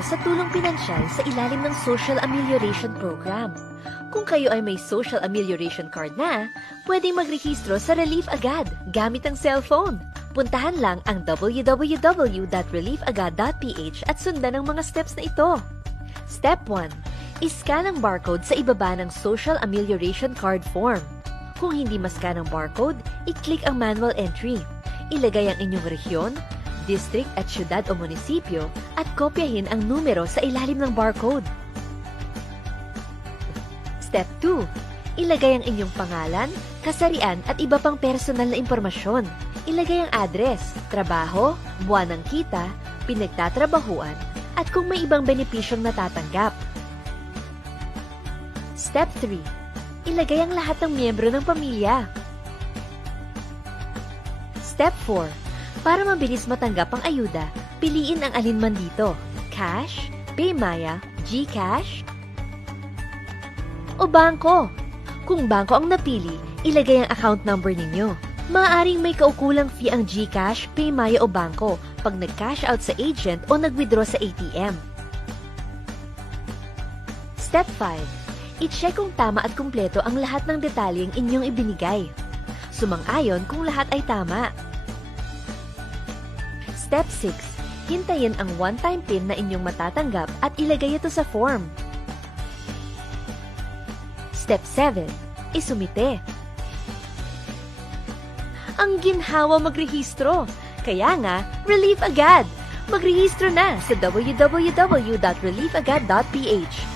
sa tulong pinansyal sa ilalim ng Social Amelioration Program. Kung kayo ay may Social Amelioration Card na, pwedeng magrehistro sa Relief Agad gamit ang cellphone. Puntahan lang ang www.reliefagad.ph at sundan ang mga steps na ito. Step 1. I-scan ang barcode sa ibaba ng Social Amelioration Card form. Kung hindi ma-scan ang barcode, i-click ang manual entry. Ilagay ang inyong rehiyon, district at syudad o munisipyo at kopyahin ang numero sa ilalim ng barcode. Step 2. Ilagay ang inyong pangalan, kasarian at iba pang personal na impormasyon. Ilagay ang address, trabaho, buwan ng kita, pinagtatrabahuan, at kung may ibang benepisyong natatanggap. Step 3. Ilagay ang lahat ng miyembro ng pamilya. Step 4. Para mabilis matanggap ang ayuda, piliin ang alinman dito, cash, PayMaya, GCash, o bangko. Kung bangko ang napili, ilagay ang account number ninyo. Maaaring may kaukulang fee ang GCash, PayMaya o bangko pag nag-cash out sa agent o nag-withdraw sa ATM. Step 5. I-check kung tama at kumpleto ang lahat ng detalyeng inyong ibinigay. Sumang-ayon kung lahat ay tama. Step 6. Hintayin ang one-time PIN na inyong matatanggap at ilagay ito sa form. Step 7. Isumite. Ang ginhawa magrehistro. Kaya nga, Relief Agad! Magrehistro na sa www.reliefagad.ph.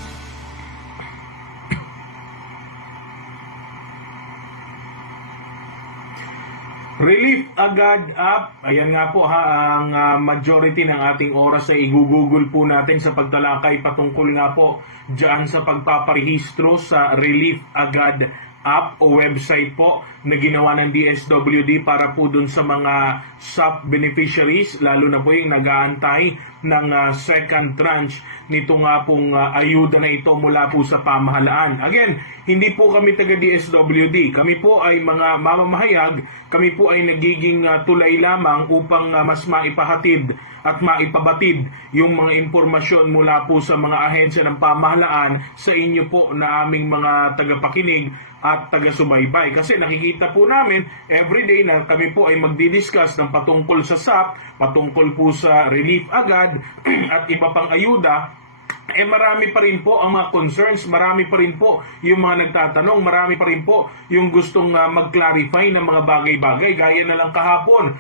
Relief Agad app, ayan nga po ang majority ng ating oras ay i-google po natin sa pagtalakay patungkol nga po dyan sa pagpaparehistro sa Relief Agad app o website po na ginawa ng DSWD para po dun sa mga SAP beneficiaries, lalo na po yung nag-aantay ng second tranche nito nga pong ayuda na ito mula po sa pamahalaan. Again, hindi po kami taga DSWD. Kami po ay mga mamamahayag. Kami po ay nagiging tulay lamang upang mas maipahatid at maipabatid yung mga impormasyon mula po sa mga ahensya ng pamahalaan sa inyo po na aming mga tagapakinig at taga-subaybay. Kasi nakikita po namin everyday na kami po ay magdidiscuss ng patungkol sa SAP, patungkol po sa Relief Agad at iba pang ayuda. Marami pa rin po ang mga concerns, marami pa rin po yung mga nagtatanong, marami pa rin po yung gustong mag-clarify ng mga bagay-bagay. Gaya na lang kahapon,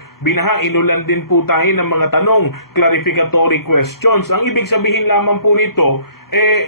inulan din po tayo ng mga tanong, clarificatory questions. Ang ibig sabihin lamang po nito,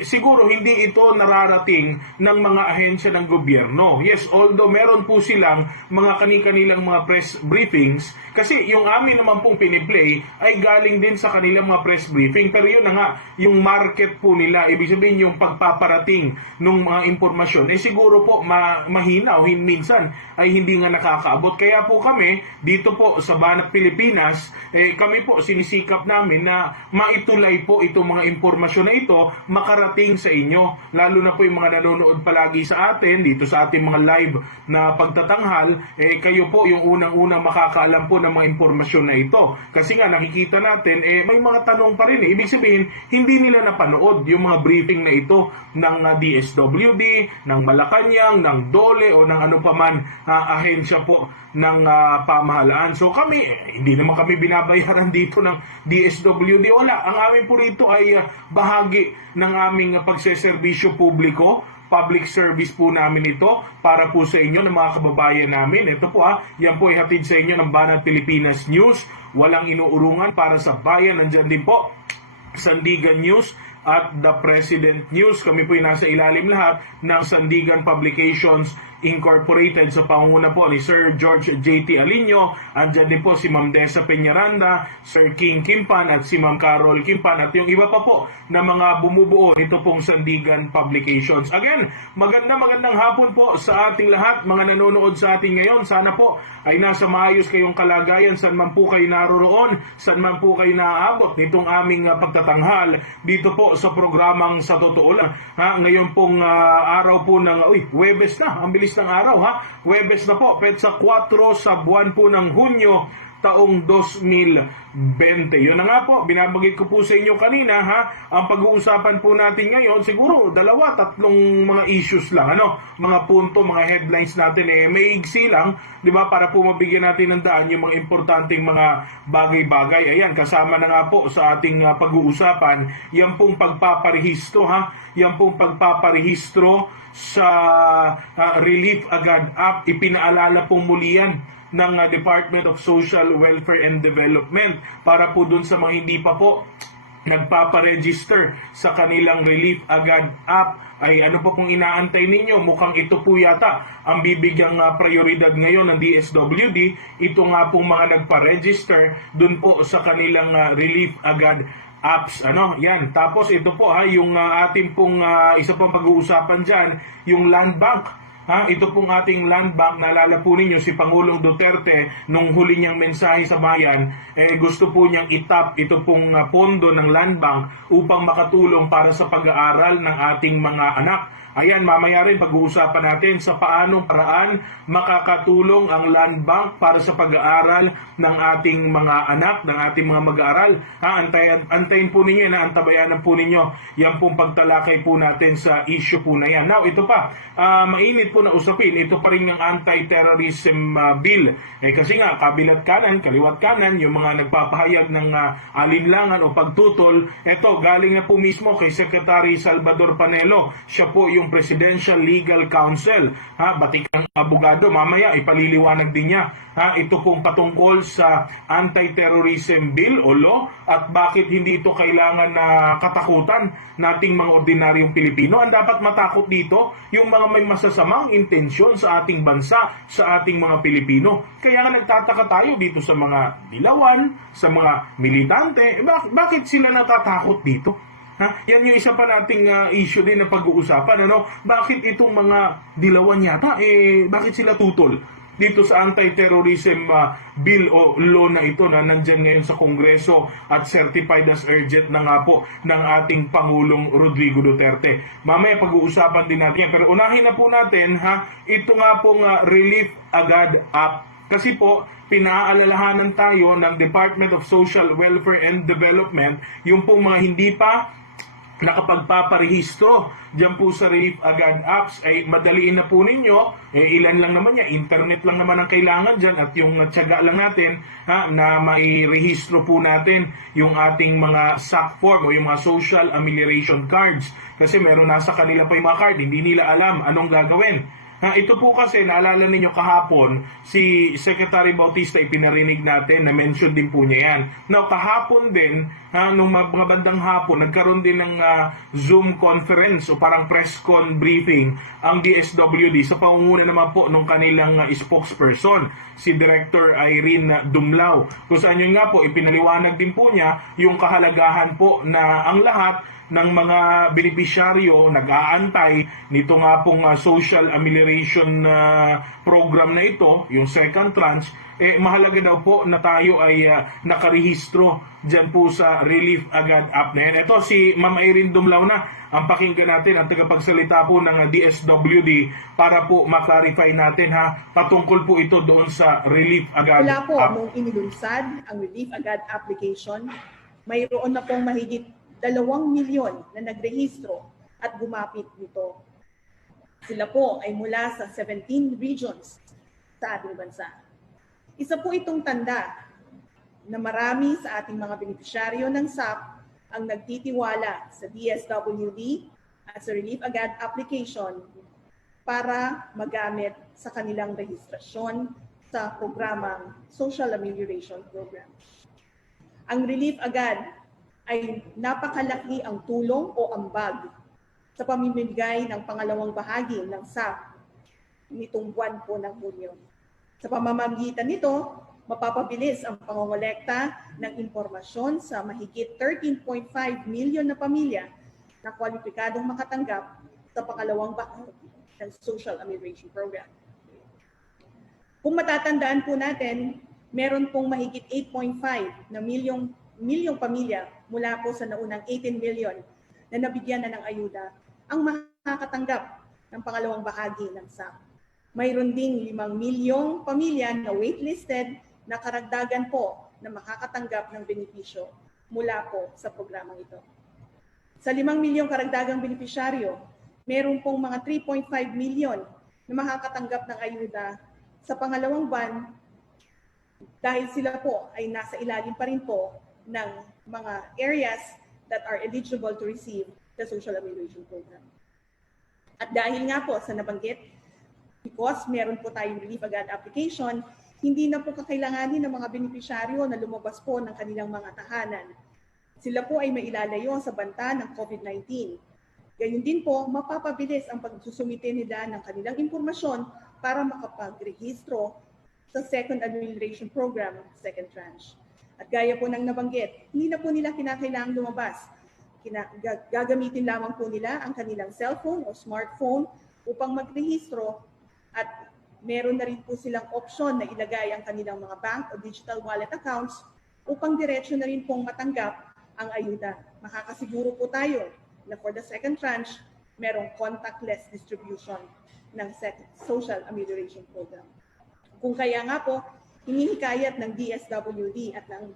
siguro hindi ito nararating ng mga ahensya ng gobyerno. Yes, although meron po silang mga kani-kanilang mga press briefings, kasi yung amin naman pong piniplay ay galing din sa kanilang mga press briefing. Pero yun na nga, yung market po nila, ibig sabihin yung pagpaparating ng mga impormasyon, siguro po mahina o minsan ay hindi nga nakakaabot. Kaya po kami, dito po sa Banat Pilipinas, kami po sinisikap namin na maitulay po itong mga impormasyon na ito makarating sa inyo. Lalo na po yung mga nanonood palagi sa atin, dito sa ating mga live na pagtatanghal, kayo po yung unang-unang makakaalam po ng mga impormasyon na ito. Kasi nga nakikita natin, may mga tanong pa rin. Ibig sabihin, hindi nila napanood yung mga briefing na ito ng DSWD, ng Malacanang, ng DOLE o ng ano paman ahensya po ng pamahalaan. So kami, hindi naman kami binabayaran dito ng DSWD. Wala. Ang amin po rito ay bahagi ng aming pagseserbisyo publiko. Public service po namin ito para po sa inyo ng mga kababayan namin. Ito po yan po ay hatid sa inyo ng Banat Pilipinas News. Walang inuurungan para sa bayan. Nandyan din po Sandigan News at The President News. Kami po ay nasa ilalim lahat ng Sandigan Publications Incorporated sa pangunguna po ni Sir George J.T. Alinio. Andyan din po si Ma'am Desa Peñaranda, Sir King Kimpan at si Ma'am Carol Kimpan at yung iba pa po na mga bumubuo nito pong Sandigan Publications. Again, magandang hapon po sa ating lahat, mga nanonood sa ating ngayon. Sana po ay nasa maayos kayong kalagayan, saan man po kayo naroroon, saan man po kayo naaabot nitong aming pagtatanghal dito po sa programang Sa Totoo Lang. Ngayon pong araw po ng Huwebes na, ang bilis ng araw Huwebes na po, petsa 4 sa buwan po ng Hunyo taong 2020. Yun na nga po, binabanggit ko po sa inyo kanina, ang pag-uusapan po natin ngayon, siguro tatlong mga issues lang, mga punto, mga headlines natin, maigsi lang, di ba, para po mabigyan natin ng daan yung mga importanteng mga bagay-bagay. Ayan, kasama na nga po sa ating pag-uusapan, yan pong pagpaparehistro, yan pong pagpaparehistro sa Relief Agad App. Ipinaalala pong muli yan ng Department of Social Welfare and Development para po dun sa mga hindi pa po nagpaparegister sa kanilang Relief Agad App. Ay ano po kung inaantay ninyo? Mukhang ito po yata ang bibigyang prioridad ngayon ng DSWD. Ito nga pong mga nagpa-register dun po sa kanilang Relief Agad apps. Yan. Tapos ito po yung ating pong isa pong pag-uusapan dyan, yung Land Bank. Ito pong ating Land Bank, naalala po ninyo si Pangulong Duterte nung huli niyang mensahe sa bayan, gusto po niyang itap ito pong pondo ng Land Bank upang makatulong para sa pag-aaral ng ating mga anak. Ayan, mamaya rin pag-uusapan natin sa paanong paraan makakatulong ang Land Bank para sa pag-aaral ng ating mga anak, ng ating mga mag-aaral. Antayin po ninyo, antabayanan po ninyo yan pong pagtalakay po natin sa issue po na yan. Now, ito pa, mainit po na usapin, ito pa rin ng anti-terrorism bill. Kasi nga, kabilat kanan, kaliwat kanan, yung mga nagpapahayag ng alinlangan o pagtutol, ito, galing na po mismo kay Secretary Salvador Panelo. Siya po yung Presidential Legal Counsel, batikang abogado, mamaya ipaliliwanag din niya ito pong patungkol sa anti-terrorism bill o law at bakit hindi ito kailangan na katakutan nating mga ordinaryong Pilipino. Ang dapat matakot dito yung mga may masasamang intensyon sa ating bansa, sa ating mga Pilipino. Kaya nga nagtataka tayo dito sa mga dilawan, sa mga militante, bakit sila natatakot dito? Yan yung isa pa nating issue din na pag-uusapan. Bakit itong mga dilawan yata, bakit sila tutol dito sa anti-terrorism bill o law na ito na nandyan ngayon sa Kongreso at certified as urgent na nga po ng ating Pangulong Rodrigo Duterte. Mamaya pag-uusapan din natin yan. Pero unahin na po natin, ito nga pong Relief Agad App. Kasi po, pinaalalahanan tayo ng Department of Social Welfare and Development yung pong mga hindi pa nakapagpaparehistro dyan po sa Relief Agad Apps ay madaliin na po ninyo, ilan lang naman yan, internet lang naman ang kailangan dyan at yung tiyaga lang natin na mairehistro po natin yung ating mga SAC form o yung mga Social Amelioration Cards kasi meron nasa kanila pa yung mga card, hindi nila alam anong gagawin. Ito po kasi, naalala ninyo kahapon, si Secretary Bautista ipinarinig natin, na-mention din po niya yan. Now, kahapon din, nung mga bandang hapon, nagkaroon din ng Zoom conference o parang press con briefing ang DSWD sa pangunguna naman po nung kanilang spokesperson, si Director Irene Dumlao. Kung saan yun nga po, ipinaliwanag din po niya yung kahalagahan po na ang lahat ng mga benepisyaryo nag-aantay nito nga pong social amelioration program na ito, yung second tranche, mahalaga daw po na tayo ay nakarehistro dyan po sa Relief Agad App na yan. Ito si Ma'am Irene Dumlao na ang pakinggan natin, ang tagapagsalita po ng DSWD para po maklarify natin patungkol po ito doon sa Relief Agad App. Wala po nung inilunsad ang Relief Agad application, mayroon na pong mahigit 2 milyon na nagrehistro at gumapit nito. Sila po ay mula sa 17 regions sa ating bansa. Isa po itong tanda na marami sa ating mga benepisyaryo ng SAP ang nagtitiwala sa DSWD at sa Relief Agad application para magamit sa kanilang rehistrasyon sa programang Social Amelioration Program. Ang Relief Agad ay napakalaki ang tulong o ambag sa pamimigay ng pangalawang bahagi ng SAP nitong buwan po ng Hunyo. Sa pamamagitan nito, mapapabilis ang pangongolekta ng impormasyon sa mahigit 13.5 milyon na pamilya na kwalipikadong makatanggap sa pangalawang bahagi ng Social Amelioration Program. Kung matatandaan po natin, meron pong mahigit 8.5 na milyong pamilya mula po sa naunang 18 million na nabigyan na ng ayuda ang makakatanggap ng pangalawang bahagi ng SAP. Mayroon ding 5 milyong pamilya na waitlisted na karagdagan po na makakatanggap ng benepisyo mula po sa programang ito. Sa 5 milyong karagdagang benepisyaryo, meron pong mga 3.5 milyon na makakatanggap ng ayuda sa pangalawang buwan dahil sila po ay nasa ilalim pa rin po ng mga areas that are eligible to receive the Social Amelioration Program. At dahil nga po sa nabanggit, because meron po tayong Relief Agad application, hindi na po kakailanganin ng mga benepisyaryo na lumabas po ng kanilang mga tahanan. Sila po ay mailalayo sa banta ng COVID-19. Gayun din po, mapapabilis ang pagsusumite nila ng kanilang impormasyon para makapagrehistro sa Second Amelioration Program, second tranche. At gaya po ng nabanggit, hindi na po nila kinakailangang lumabas. Gagamitin lamang po nila ang kanilang cellphone o smartphone upang magrehistro at meron na rin po silang option na ilagay ang kanilang mga bank o digital wallet accounts upang diretso na rin pong matanggap ang ayuda. Makakasiguro po tayo na for the second tranche, merong contactless distribution ng Social Amelioration Program. Kung kaya nga po, hinihikayat ng DSWD at ng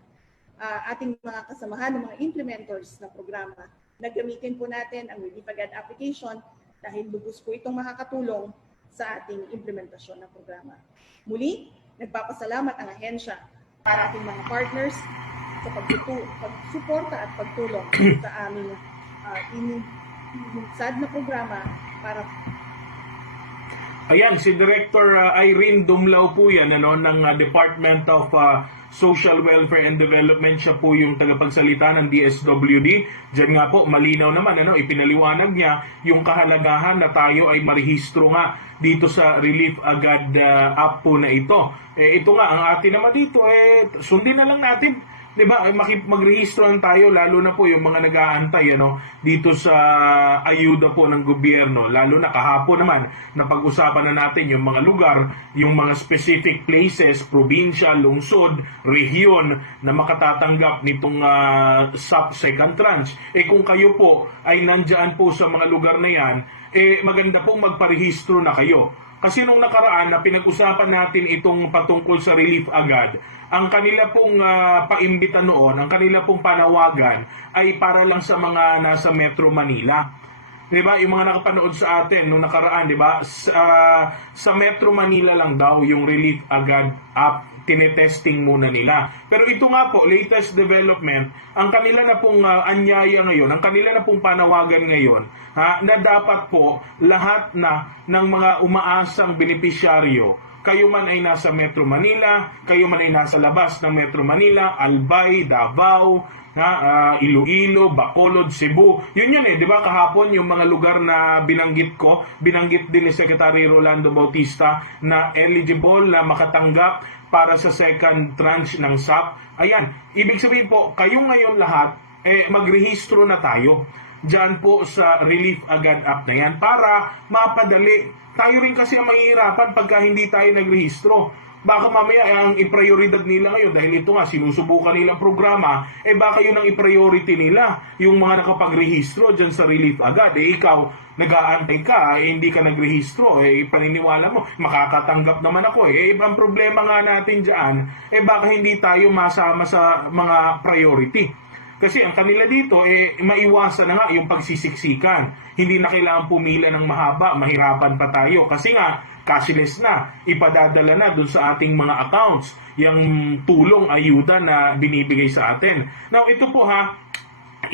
ating mga kasamahan ng mga implementers ng programa na gamitin po natin ang Relief Agad application dahil lubos po itong makakatulong sa ating implementasyon ng programa. Muli, nagpapasalamat ang ahensya para ating mga partners sa pagsuporta at pagtulong sa aming inunsad na programa para Ayan, si Director Irene Dumlao po yan, ng Department of Social Welfare and Development. Siya po yung tagapagsalita ng DSWD. Diyan nga po, malinaw naman, ipinaliwanag niya yung kahalagahan na tayo ay marehistro nga dito sa Relief Agad app po na ito. Ito nga, ang atin naman dito, sundin na lang natin. Diba, magrehistro lang tayo, lalo na po yung mga nag-aantay dito sa ayuda po ng gobyerno. Lalo na kahapon naman, napag-usapan na natin yung mga lugar, yung mga specific places, probinsya, lungsod, rehiyon na makatatanggap nitong SAP second tranche. Kung kayo po ay nandyan po sa mga lugar na yan, maganda pong magparehistro na kayo. Kasi nung nakaraan na pinag-usapan natin itong patungkol sa Relief Agad, ang kanila pong paimbita noon, ang kanila pong panawagan ay para lang sa mga nasa Metro Manila. Diba? Yung mga nakapanood sa atin nung nakaraan, diba? Sa Metro Manila lang daw yung Relief Agad app, tinetesting muna nila. Pero ito nga po, latest development, ang kanila na pong anyaya ngayon, ang kanila na pong panawagan ngayon, na dapat po lahat na ng mga umaasang benepisyaryo, kayo man ay nasa Metro Manila, kayo man ay nasa labas ng Metro Manila, Albay, Davao, Iloilo, Bacolod, Cebu. Yun di ba kahapon yung mga lugar na binanggit ko, binanggit din ni Secretary Rolando Bautista na eligible na makatanggap para sa second tranche ng SAP. Ayan, ibig sabihin po, kayo ngayon lahat, magrehistro na tayo dyan po sa Relief Agad app na yan para mapadali. Tayo rin kasi ang mahihirapan pagka hindi tayo nagrehistro. Baka mamaya ang i-prioridad nila ngayon dahil ito nga sinusubukan nilang programa, baka yun ang i-priority nila, yung mga nakapagrehistro dyan sa Relief Agad. Ikaw, nag-aantay ka, hindi ka nagrehistro, paniniwala mo, makakatanggap naman ako. Ang problema nga natin dyan, baka hindi tayo masama sa mga priority. Kasi ang kanila dito, maiwasan na nga yung pagsisiksikan. Hindi na kailangan pumila ng mahaba, mahirapan pa tayo. Kasi nga, cashless na, ipadadala na dun sa ating mga accounts, yung tulong, ayuda na binibigay sa atin. Now, ito po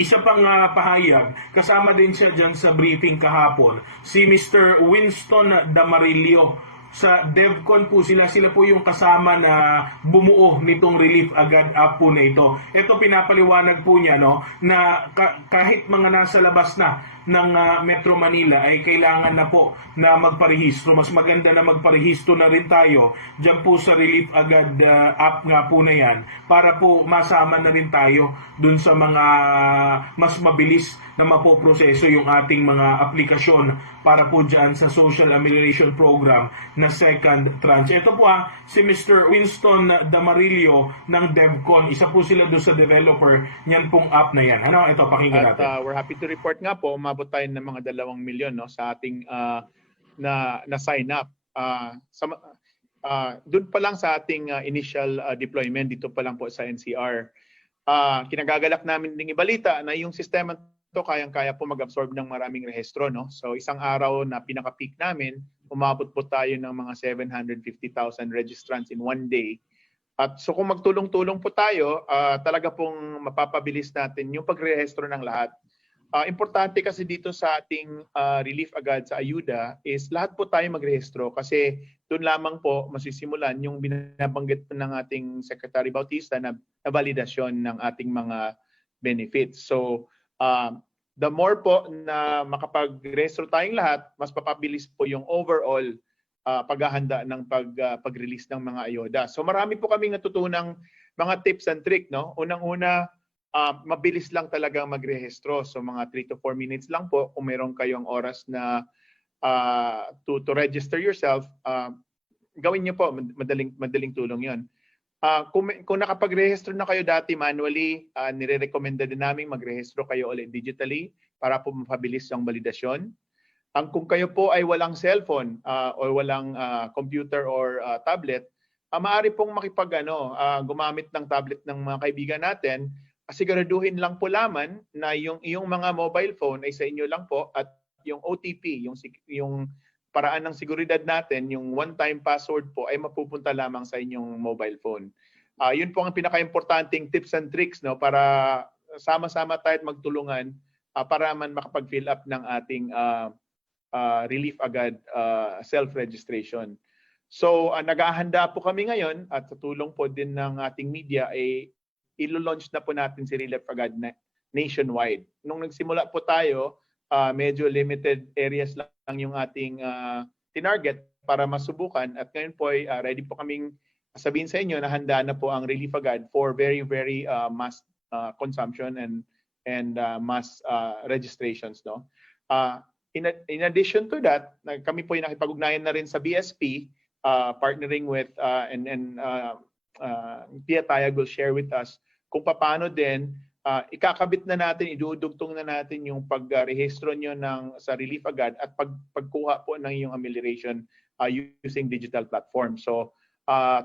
isa pang pahayag, kasama din siya dyan sa briefing kahapon, si Mr. Winston Damarillo. Sa DevCon po sila po yung kasama na bumuo nitong Relief Agad app po na ito. Ito pinapaliwanag po niya na kahit mga nasa labas na ng Metro Manila ay kailangan na po na magparehistro. Mas maganda na magparehistro na rin tayo dyan po sa Relief Agad app nga po na yan para po masama na rin tayo dun sa mga mas mabilis na mapoproseso yung ating mga aplikasyon para po dyan sa Social Amelioration Program na second tranche. Ito po si Mr. Winston Damarillo ng DevCon. Isa po sila doon sa developer niyan pong app na yan. Ito, pakinggan natin. At we're happy to report nga po, umabot tayo ng mga 2 milyon sa ating na sign up. Doon pa lang sa ating initial deployment dito pa lang po sa NCR. Kinagagalak namin ding ibalita na yung sistema to kayang-kaya po mag-absorb ng maraming rehistro, no? So isang araw na pinaka-peak namin, umabot po tayo ng mga 750,000 registrants in one day. At so kung magtulong-tulong po tayo, talaga pong mapapabilis natin yung pagrehistro ng lahat. Importante kasi dito sa ating relief agad sa ayuda is lahat po tayo magrehistro kasi doon lamang po masisimulan yung binabanggit ng ating Secretary Bautista na validasyon ng ating mga benefits. So the more po na makapagrehistro tayong lahat, mas papabilis po yung overall paghahanda ng pag-release ng mga ayuda. So marami po kaming natutunang mga tips and trick, no? Unang-una, mabilis lang talaga magrehistro. So mga 3 to 4 minutes lang po kung meron kayong oras na to register yourself, gawin niyo po, madaling tulong 'yon. Kung nakapag-register na kayo dati manually, nire-recommenda din namin magrehistro kayo ulit digitally para po mapabilis ang validasyon. Kung kayo po ay walang cellphone o walang computer or tablet, maaari pong gumamit ng tablet ng mga kaibigan natin. Siguraduhin lang po laman na yung iyong mga mobile phone ay sa inyo lang po at yung OTP, yung paraan ng seguridad natin, yung one-time password po ay mapupunta lamang sa inyong mobile phone. Yun po ang pinaka-importanting tips and tricks, no, para sama-sama tayo magtulungan para man makapag-fill up ng ating relief agad self-registration. So naghahanda po kami ngayon at sa tulong po din ng ating media ay ilo-launch na po natin si Relief Agad nationwide. Nung nagsimula po tayo, medyo limited areas lang yung ating tinarget para masubukan at ngayon po ay ready po kaming sabihin sa inyo na handa na po ang Relief Agad for very, very mass consumption and mass registrations. No? In addition to that, kami po ay nakipag-ugnayan na rin sa BSP, partnering with Pia Tayag will share with us kung paano din ikakabit na natin, idudugtong na natin yung pagrehistro nyo sa Relief Agad at pagkuha po ng iyong amelioration using digital platform. So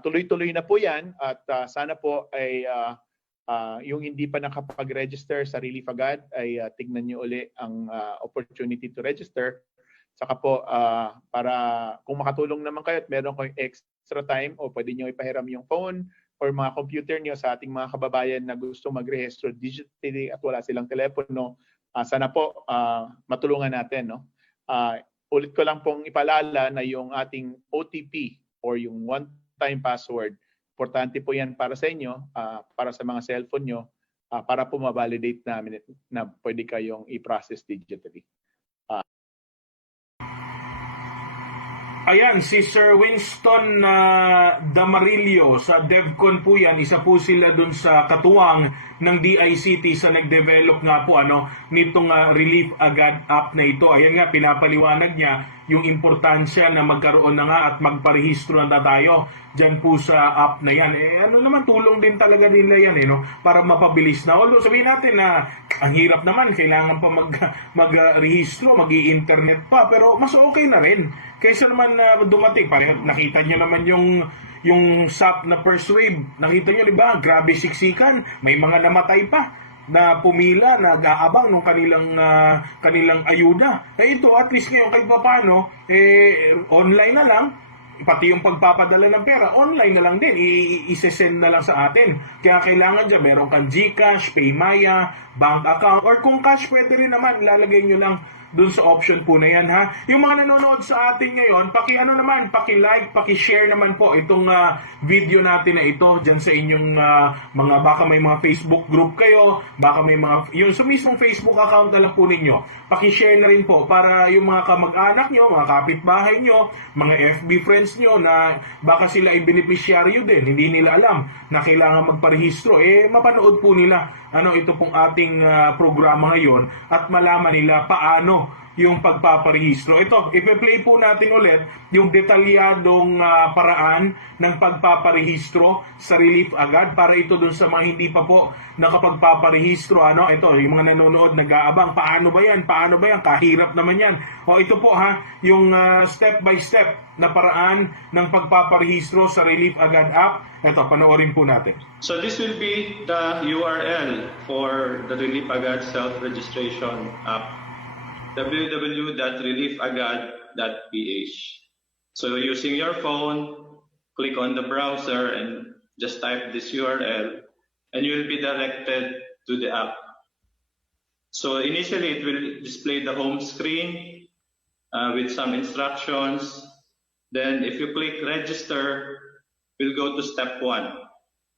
tuloy-tuloy na po yan at sana po ay yung hindi pa nakapag-register sa Relief Agad ay tignan nyo uli ang opportunity to register. Saka po para kung makatulong naman kayo at meron kayong extra time o pwede nyo ipahiram yung phone or mga computer nyo sa ating mga kababayan na gusto mag-rehistro digitally at wala silang telepono, sana po matulungan natin. No? Ulit ko lang pong ipaalala na yung ating OTP or yung one-time password, importante po yan para sa inyo, para sa mga cellphone nyo, para po ma-validate namin na pwede kayong i-process digitally. Ayan, si Sir Winston Damarillo sa DevCon po yan. Isa po sila dun sa katuwang ng DICT sa nag-develop nga po nitong Relief Agad app na ito. Ayan nga, pinapaliwanag niya yung importansya na magkaroon na nga at magparehistro na tayo dyan po sa app na yan. Naman, tulong din talaga nila yan no? Para mapabilis na. Although sabihin natin na ang hirap naman, kailangan pa mag-rehistro, mag-i-internet pa, pero mas okay na rin. Kaysa naman dumating, nakita nyo naman yung SAP na first wave. Nakita nyo, di ba? Grabe siksikan. May mga namatay pa na pumila, nag-aabang ng kanilang ayuda. Ito, at least ngayon kahit pa paano, online na lang. Pati yung pagpapadala ng pera, online na lang din. I-send na lang sa atin. Kaya kailangan dyan, meron kang GCash, PayMaya, bank account, or kung cash, pwede rin naman, ilalagay nyo lang doon sa option po na yan, ha. Yung mga nanonood sa atin ngayon, paki-like, paki-share naman po itong video natin na ito dyan sa inyong mga, baka may mga Facebook group kayo, baka may mga, yung sa mismong Facebook account na lang po ninyo. Paki-share na rin po para yung mga kamag-anak nyo, mga kapitbahay nyo, mga FB friends nyo na baka sila ay beneficiaryo din, hindi nila alam na kailangan magparehistro. Mapanood po nila ito pong ating programa ngayon at malaman nila paano yung pagpaparehistro. Ito, ipe-play po natin ulit yung detalyadong paraan ng pagpaparehistro sa Relief Agad para ito dun sa mga hindi pa po nakapagpaparehistro. Ito, yung mga nanonood nag-aabang, paano ba yan? Kahirap naman yan. Ito po yung step by step na paraan ng pagpaparehistro sa Relief Agad app. Ito, panoorin po natin. So this will be the URL for the Relief Agad self-registration app. www.reliefagad.ph. So using your phone, click on the browser and just type this URL and you will be directed to the app. So initially it will display the home screen with some instructions. Then if you click register, we'll go to step 1.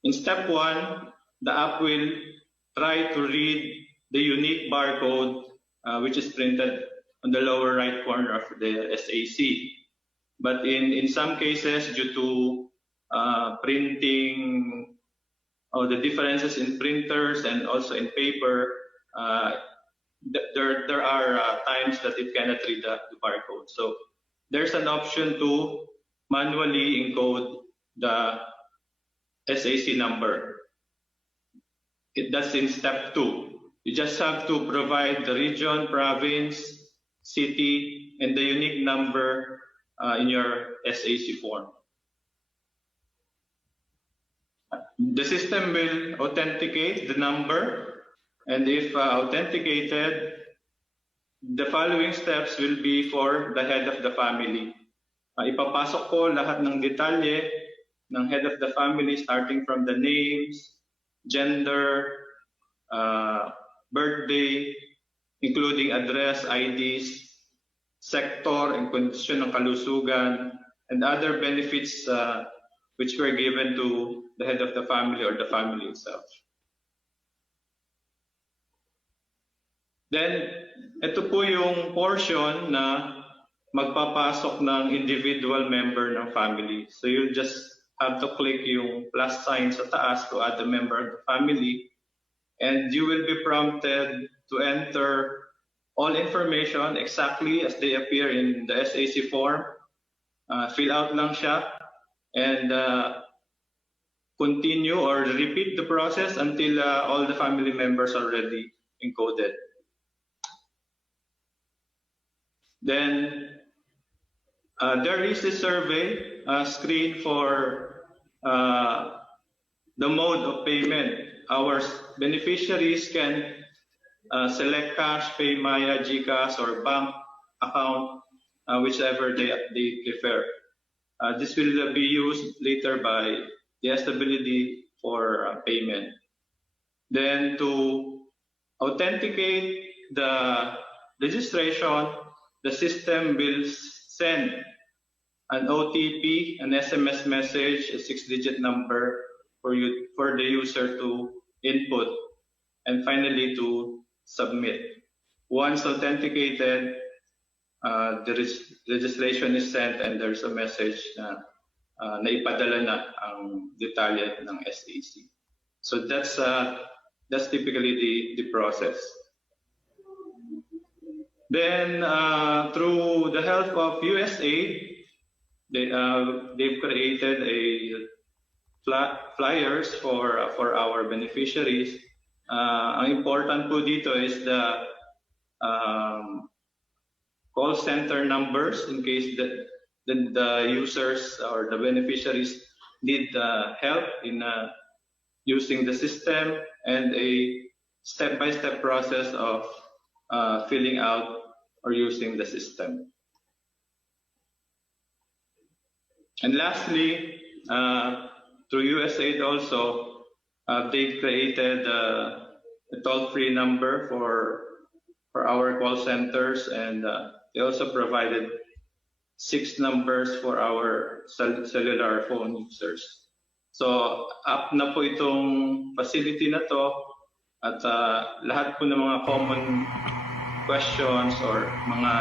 In step 1, the app will try to read the unique barcode which is printed on the lower right corner of the SAC. But in some cases, due to printing or the differences in printers and also in paper, there are times that it cannot read the barcode. So there's an option to manually encode the SAC number. That's in step 2. You just have to provide the region, province, city, and the unique number in your SAC form. The system will authenticate the number, and if authenticated, the following steps will be for the head of the family. Ipapasok ko lahat ng detalye ng head of the family starting from the names, gender, birthday, including address, IDs, sector and kondisyon ng kalusugan, and other benefits which were given to the head of the family or the family itself. Then, ito po yung portion na magpapasok ng individual member ng family. So you just have to click yung plus sign sa taas to add a member of the family. And you will be prompted to enter all information exactly as they appear in the SAC form. Fill out lang siya and continue or repeat the process until all the family members are already encoded. Then there is a survey screen for the mode of payment. Our beneficiaries can select cash, PayMaya, GCash, or bank account, whichever they prefer. This will be used later by the SWD for payment. Then to authenticate the registration, the system will send an OTP, an SMS message, a 6-digit number for the user to input, and finally to submit. Once authenticated, the registration is sent and there's a message na naipadala na ang detalye ng SAC. So that's typically the process. Then through the help of USAID, they've created a flyers for our beneficiaries. Ang important po dito is the call center numbers in case that the users or the beneficiaries need help in using the system, and a step-by-step process of filling out or using the system. And lastly, through USAID also, they've created a toll-free number for our call centers, and they also provided 6 numbers for our cellular phone users. So up na po itong facility na to, at lahat po ng mga common questions or mga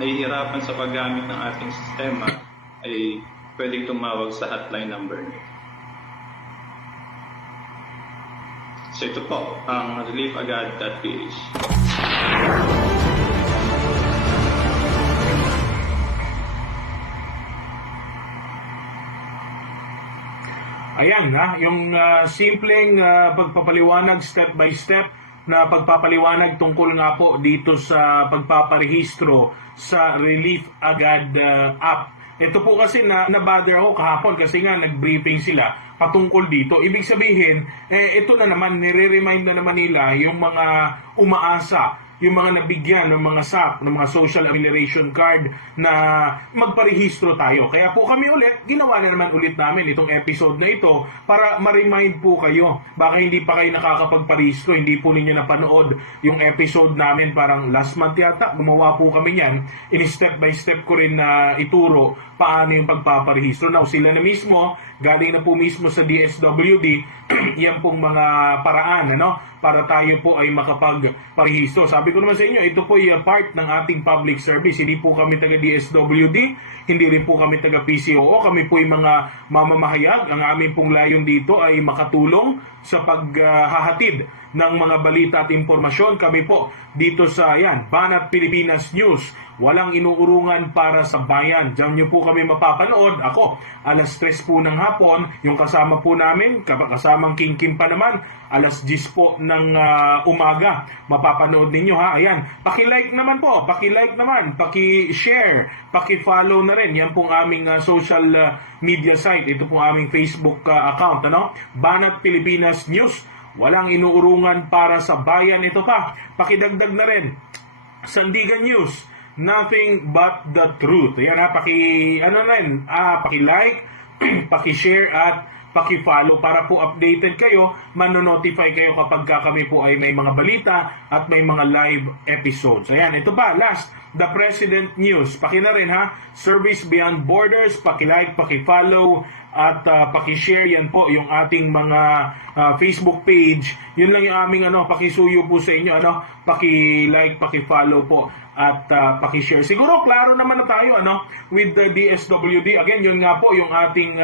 nahihirapan sa paggamit ng ating sistema ay pwedeng tumawag sa hotline number nito. So ito po ang reliefagad.ph. Ayan, yung simpleng pagpapaliwanag step by step na pagpapaliwanag tungkol nga po dito sa pagpaparehistro sa Relief Agad app. Ito po kasi na-bother ako kahapon kasi nga nag-briefing sila patungkol dito. Ibig sabihin, ito na naman, nire-remind na naman nila yung mga umaasa, yung mga nabigyan ng mga SAP, ng mga Social Amelioration Card na magparehistro tayo. Kaya po kami ulit, ginawa na naman ulit namin itong episode na ito para ma-remind po kayo. Baka hindi pa kayo nakakapagparehistro, hindi po ninyo napanood yung episode namin parang last month yata. Gumawa po kami yan. In step by step ko rin na ituro paano yung pagpaparehistro. Now, sila na mismo, galing na po mismo sa DSWD, yan pong mga paraan, para tayo po ay makapagparehistro. Sabi ko naman sa inyo, ito po ay part ng ating public service. Hindi po kami taga DSWD, hindi rin po kami taga PCOO. Kami po ay mga mamamahayag. Ang aming pong layon dito ay makatulong sa paghahatid ng mga balita at impormasyon. Kami po dito sa Banat Pilipinas News. Walang inuurungan para sa bayan. Diyan nyo po kami mapapanood. Ako, alas 3 po ng hapon, yung kasama po namin, kasamang King Kim pa naman, alas 10 po ng umaga. Mapapanood ninyo Ayan, paki-like naman po, paki-like naman, paki-share, paki-follow na rin. Yan pong aming social media site. Ito pong aming Facebook account. Banat Pilipinas News. Walang inuurungan para sa bayan. Ito pa, pakidagdag na rin. Sandigan News. Nothing but the truth. Ayan paki-like, paki-share at paki-follow para po updated kayo, manonotify kayo kapag kami po ay may mga balita at may mga live episodes. Ayan, ito pa, last, The President News. Paki na rin Service Beyond Borders, paki-like, paki-follow at paki-share. Yan po yung ating mga Facebook page. Yun lang yung aming pakisuyo po sa inyo, paki-like, paki-follow po at paki-share. Siguro klaro naman na tayo with the DSWD. Again, yun nga po yung ating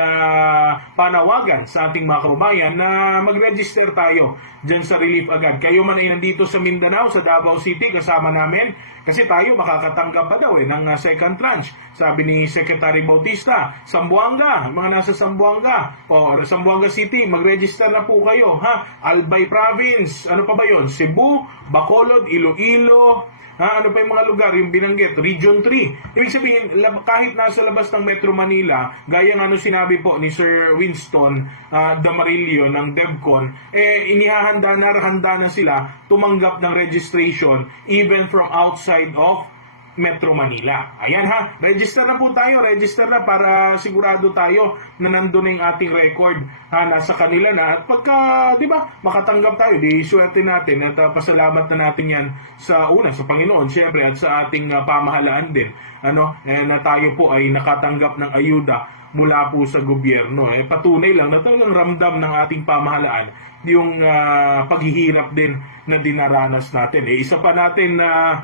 panawagan sa ating mga kababayan na mag-register tayo dyan sa Relief Agad. Kayo man ay nandito sa Mindanao, sa Davao City, kasama namin kasi tayo makakatanggap pa daw ng second tranche. Sabi ni Secretary Bautista, Zamboanga, mga nasa Zamboanga o Zamboanga City, mag-register na po kayo. Albay Province, ano pa ba yun? Cebu, Bacolod, Iloilo, ano pa yung mga lugar, yung binanggit, Region 3. Ibig sabihin, kahit nasa labas ng Metro Manila, gaya ng sinabi po ni Sir Winston Damarillo ng DevCon, inihahanda na sila tumanggap ng registration even from outside of Metro Manila. Ayan register na po tayo, register na para sigurado tayo na nandun yung ating record nasa kanila na at pagka, makatanggap tayo, di swerte natin at pasalamat na natin yan sa Panginoon, syempre, at sa ating pamahalaan din, na tayo po ay nakatanggap ng ayuda mula po sa gobyerno. Patunay lang na talagang ramdam ng ating pamahalaan yung paghihirap din na dinaranas natin. Isa pa natin na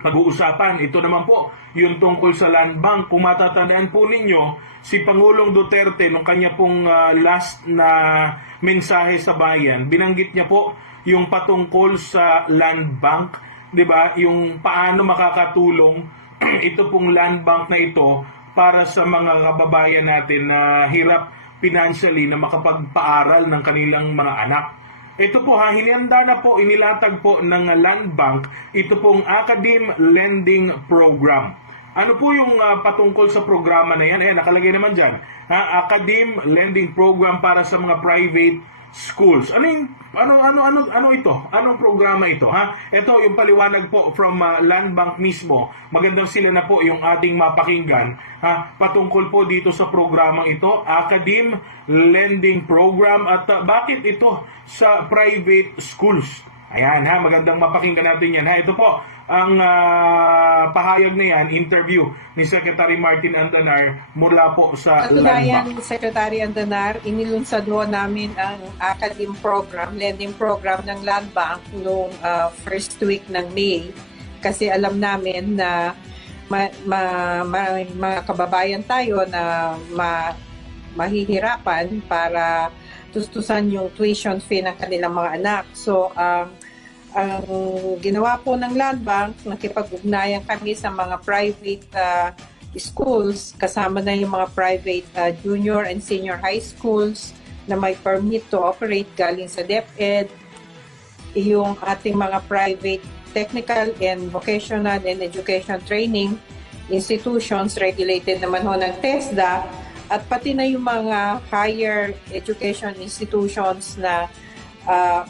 pag-uusapan, ito naman po, yung tungkol sa Land Bank. Kung matatandaan po ninyo, si Pangulong Duterte, nung kanya pong last na mensahe sa bayan, binanggit niya po yung patungkol sa Land Bank, yung paano makakatulong ito pong Land Bank na ito para sa mga kababayan natin na hirap financially na makapagpaaral ng kanilang mga anak. Ito po hinihanda na po, inilatag po ng Land Bank, ito pong Academe Lending Program. Ano po yung patungkol sa programa na yan? Ayan, nakalagay naman dyan. Academe Lending Program para sa mga private schools. Ano ito? Anong programa ito? Ito yung paliwanag po from Land Bank mismo. Magandang sila na po yung ating mapakinggan. Patungkol po dito sa programang ito, Academe Lending Program at bakit ito sa private schools. Ayan magandang mapakinggan natin yan. Ito po ang pahayag na yan, interview ni Secretary Martin Andanar mula po sa Katunayan Land ni Secretary Andanar, inilunsad namin ang Academe Program, lending program ng Land Bank noong first week ng May. Kasi alam namin na mga kababayan tayo na mahihirapan para tustusan yung tuition fee ng kanilang mga anak. So, ang ginawa po ng Land Bank, nakipag-ugnayan kami sa mga private schools, kasama na yung mga private junior and senior high schools, na may permit to operate galing sa DepEd, yung ating mga private technical and vocational and education training institutions regulated naman ho ng TESDA, at pati na yung mga higher education institutions na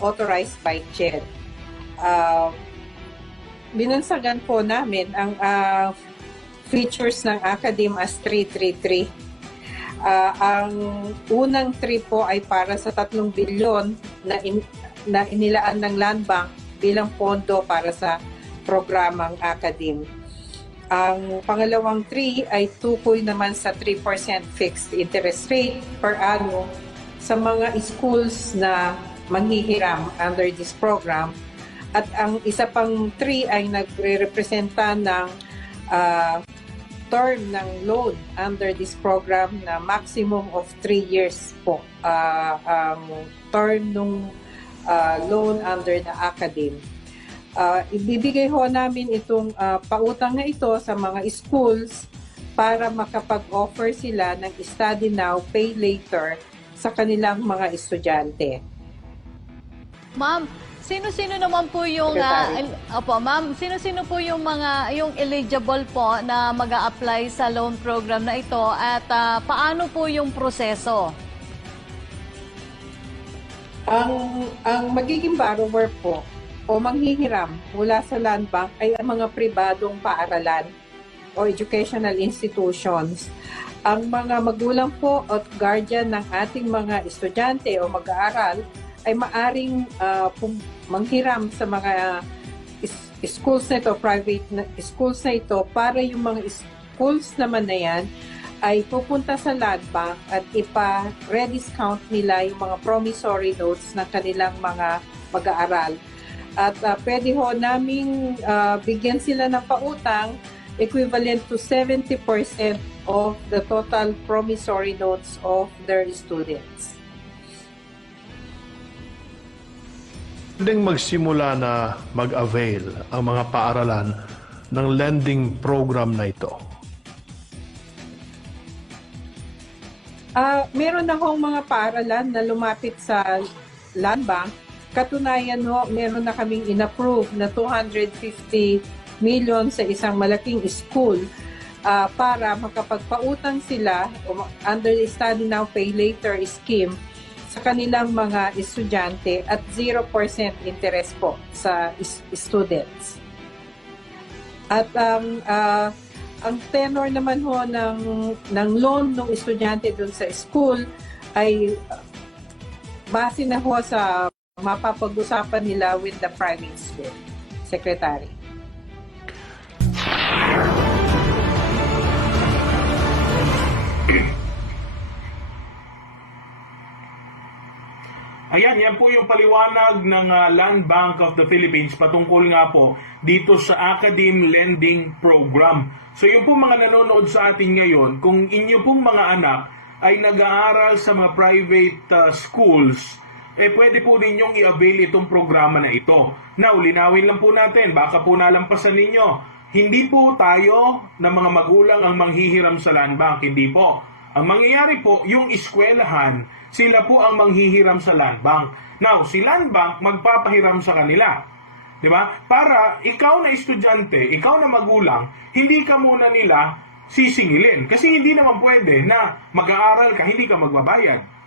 authorized by CHED. Binansagan po namin ang features ng Academe as 333. Ang unang 3 po ay para sa 3 bilyon na inilaan ng Land Bank bilang pondo para sa programang Academe. Ang pangalawang 3 ay tukoy naman sa 3% fixed interest rate per annum sa mga schools na manghihiram under this program. At ang isa pang 3 ay nagre-representa ng term ng loan under this program na maximum of 3 years po. Ang term ng loan under the Academe. Ibibigay ho namin itong pautang na ito sa mga schools para makapag-offer sila ng study now, pay later sa kanilang mga estudyante. Ma'am, sino-sino naman po yung ma'am, sino-sino po yung mga eligible po na mag-a-apply sa loan program na ito at paano po yung proseso? Ang magiging borrower po o manghihiram mula sa Land Bank ay ang mga pribadong paaralan o educational institutions. Ang mga magulang po at guardian ng ating mga estudyante o mag-aaral ay maaring manghiram sa mga schools na ito, private schools na ito, para yung mga schools naman na yan ay pupunta sa Land Bank at ipa-rediscount nila yung mga promissory notes ng kanilang mga mag-aaral. At pwede ho naming bigyan sila ng pautang equivalent to 70% of the total promissory notes of their students. Pwedeng magsimula na mag-avail ang mga paaralan ng lending program na ito? Meron na hong mga paaralan na lumapit sa Land Bank. Katunayan ho, meron na kaming in-approve na 250 million sa isang malaking school para makapagpautang sila under the Study Now Pay Later scheme sa kanilang mga estudyante at 0% interest po sa students. At ang tenor naman ho ng loan ng estudyante dun sa school ay base na ho sa mapapag-usapan nila with the private school secretary. Ayan, yan po yung paliwanag ng Land Bank of the Philippines patungkol nga po dito sa Academe Lending Program. So yung po mga nanonood sa atin ngayon, kung inyo pong mga anak ay nag-aaral sa mga private schools, pwede po ninyong i-avail itong programa na ito. Now, linawin lang po natin, baka po nalampasan ninyo. Hindi po tayo na mga magulang ang manghihiram sa Land Bank, hindi po. Ang mangyayari po, yung eskwelahan, sila po ang manghihiram sa Land Bank. Now, si Land Bank magpapahiram sa kanila. Diba? Para ikaw na estudyante, ikaw na magulang, hindi ka muna nila sisingilin. Kasi hindi naman pwede na mag-aaral ka, hindi ka magbabayad.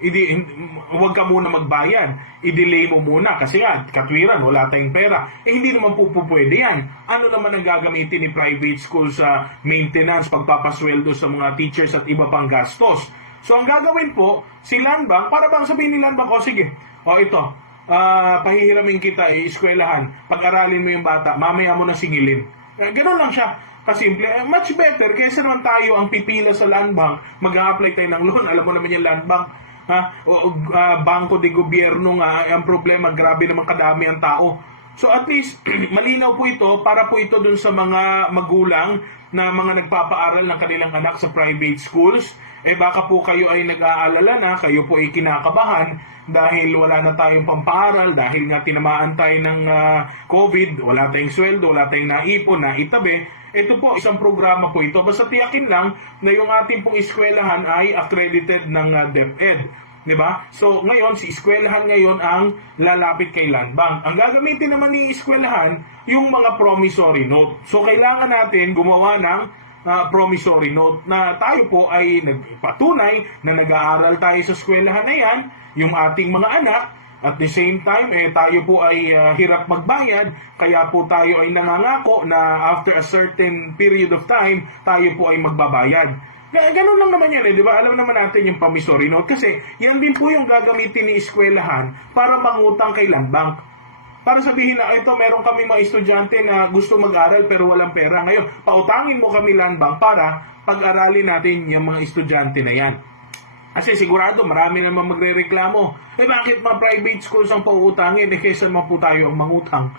Huwag ka muna magbayad. I-delay mo muna. Kasi nga, katwiran, wala tayong pera. Hindi naman po pwede yan. Ano naman ang gagamitin ni private school sa maintenance, pagpapasweldo sa mga teachers at iba pang gastos? So, ang gagawin po, si Land Bank, para bang sabihin ni Land Bank, sige, ito, pahihiramin kita, eskwelahan, pag-aralin mo yung bata, mamaya mo na singilin. Ganun lang siya. Kasimple, much better kaysa naman tayo ang pipila sa Land Bank, mag-a-apply tayo ng loan. Alam mo naman yung Land Bank, bangko de gobyerno nga, ang problema, grabe naman kadami ang tao. So at least, malinaw po ito, para po ito dun sa mga magulang na mga nagpapaaral ng kanilang anak sa private schools. Baka po kayo ay nag-aalala na, kayo po ay kinakabahan dahil wala na tayong pampaaral, dahil nga tinamaan tayo ng COVID, wala tayong sweldo, wala tayong naipon, naitabi. Ito po, isang programa po ito. Basta tiyakin lang na yung ating pong eskwelahan ay accredited ng DepEd. Di ba? So, ngayon, si eskwelahan ngayon ang lalapit kay land bank. Ang gagamitin naman ni eskwelahan, yung mga promissory note. So, kailangan natin gumawa ng promissory note na tayo po ay nagpatunay na nag-aaral tayo sa eskwelahan na yan, yung ating mga anak, at the same time, tayo po ay hirap magbayad, kaya po tayo ay nangangako na after a certain period of time, tayo po ay magbabayad. Ganun lang naman yan, di ba? Alam naman natin yung promissory note kasi yan din po yung gagamitin ni eskwelahan para mangutang kay land bank. Para sabihin na, ito, meron kami mga estudyante na gusto mag-aral pero walang pera. Ngayon, pautangin mo kami land bank para pag-aralin natin yung mga estudyante na yan. Kasi sigurado, marami naman magre-reklamo. Bakit mga private schools ang pauutangin? Kaysa naman po tayo ang mangutang.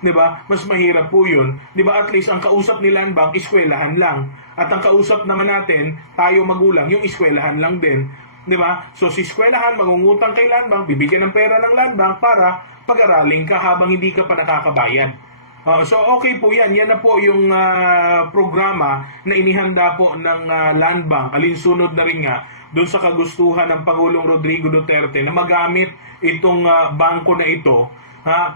Diba? Mas mahirap po yun. Diba? At least ang kausap ni land bank, eskwelahan lang. At ang kausap naman natin, tayo magulang, yung eskwelahan lang din. Diba? So si eskwelahan, mangungutang kay land bank, bibigyan ng pera ng land bank para pag-aralin ka habang hindi ka pa nakakabayad. So okay po yan. Yan na po yung programa na inihanda po ng land bank. Alinsunod na rin nga doon sa kagustuhan ng Pangulong Rodrigo Duterte na magamit itong bangko na ito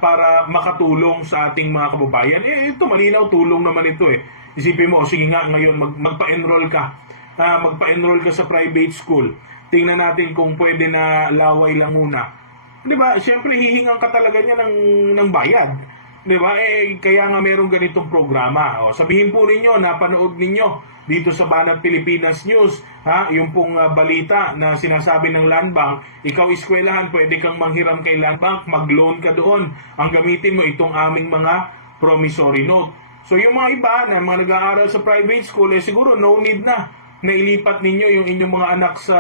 para makatulong sa ating mga kababayan. Ito malinaw, tulong naman ito Isipin mo, sige nga ngayon magpa-enroll ka. Magpa-enroll ka sa private school. Tingnan natin kung pwede na laway lang muna. 'Di ba? Siyempre hihingan ka talaga niya ng bayad. 'Di ba? Kaya nga merong ganitong programa. Sabihin po ninyo, napanood ninyo dito sa Banat Pilipinas News, yung pong balita na sinasabi ng Land Bank, ikaw eskwelahan, pwede kang manghiram kay Land Bank, mag-loan ka doon. Ang gamitin mo itong aming mga promissory note. So yung mga iba na mga nag-aaral sa private school, siguro no need na ilipat ninyo yung inyong mga anak sa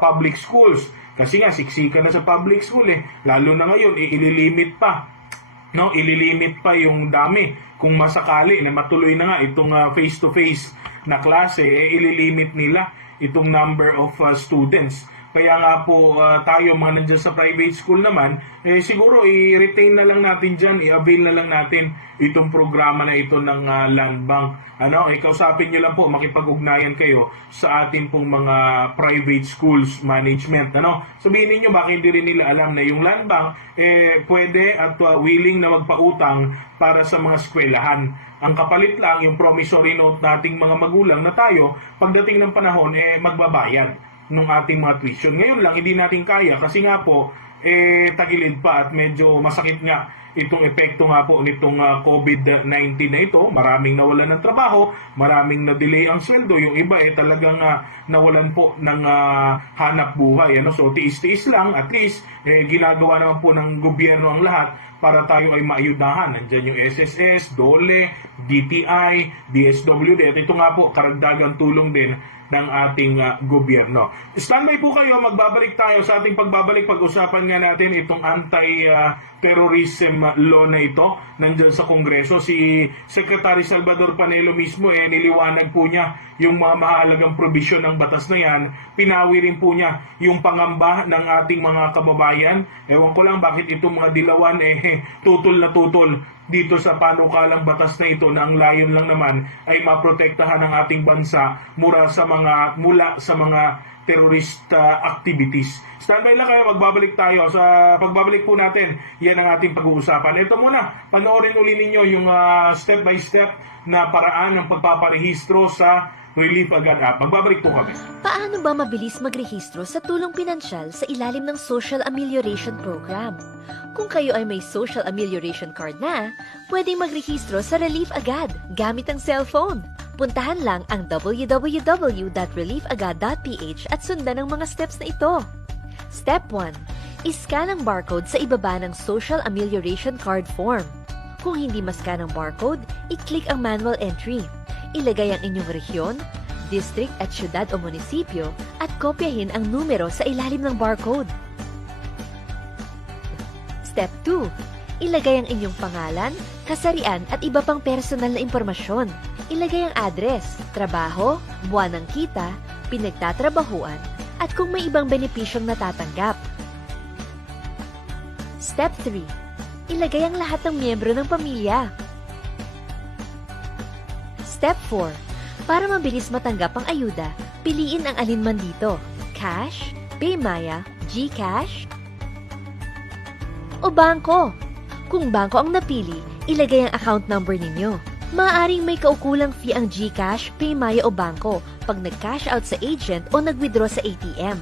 public schools. Kasi nga, siksika na sa public school Lalo na ngayon, ililimit pa. No, ililimit pa yung dami. Kung masakali na matuloy na nga itong face-to-face na klase, ililimit nila itong number of students. Kaya nga po tayo mga nandiyan sa private school naman, siguro i-retain na lang natin dyan, i-avail na lang natin itong programa na ito ng Land Bank. Kausapin nyo lang po, makipag-ugnayan kayo sa ating pong mga private schools management. Sabihin niyo bakit hindi rin nila alam na yung Land Bank pwede at willing na magpautang para sa mga eskwelahan. Ang kapalit lang yung promissory note nating mga magulang na tayo, pagdating ng panahon, magbabayad ng ating mga tuition. Ngayon lang, hindi natin kaya kasi nga po, tagilid pa at medyo masakit nga itong epekto nga po nitong COVID-19 na ito. Maraming nawalan ng trabaho, maraming na-delay ang sweldo. Yung iba talagang nawalan po ng hanap buhay. So, tiis-tiis lang. At least, ginagawa naman po ng gobyerno ang lahat para tayo ay maayudahan. Nandiyan yung SSS, DOLE, DTI, DSWD. At ito nga po, karagdagang tulong din ng ating gobyerno. Standby po kayo, magbabalik tayo sa ating pagbabalik. Pag-usapan nga natin itong anti-terrorism law na ito nandiyan sa Kongreso. Si Secretary Salvador Panelo mismo niliwanag po niya yung mga mahalagang probisyon ng batas na yan. Pinawi rin po niya yung pangamba ng ating mga kababayan. Ewan ko lang bakit itong mga dilawan tutol na tutol dito sa panukalang batas na ito na ang layon lang naman ay maprotektahan ang ating bansa mula sa mga terrorist activities. Standby lang kayo, magbabalik tayo. Sa pagbabalik po natin, yan ang ating pag-uusapan. Ito muna, panoorin uli ninyo yung step-by-step na paraan ng pagpaparehistro sa Relief Agad App. Magbabalik po kami. Paano ba mabilis magrehistro sa tulong pinansyal sa ilalim ng Social Amelioration Program? Kung kayo ay may Social Amelioration Card na, pwedeng magrehistro sa Relief Agad gamit ang cellphone. Puntahan lang ang www.reliefagad.ph at sundan ang mga steps na ito. Step 1. I-scan ang barcode sa ibaba ng Social Amelioration Card form. Kung hindi ma-scan ang barcode, i-click ang manual entry. Ilagay ang inyong rehiyon, district at syudad o munisipyo at kopyahin ang numero sa ilalim ng barcode. Step 2. Ilagay ang inyong pangalan, kasarian at iba pang personal na impormasyon. Ilagay ang address, trabaho, buwan ng kita, pinagtatrabahuan, at kung may ibang benepisyong natatanggap. Step 3. Ilagay ang lahat ng miyembro ng pamilya. Step 4. Para mabilis matanggap ang ayuda, piliin ang alinman dito: cash, PayMaya, GCash, o bangko. Kung bangko ang napili, ilagay ang account number ninyo. Maaaring may kaukulang fee ang GCash, PayMaya o bangko pag nag-cash out sa agent o nag-withdraw sa ATM.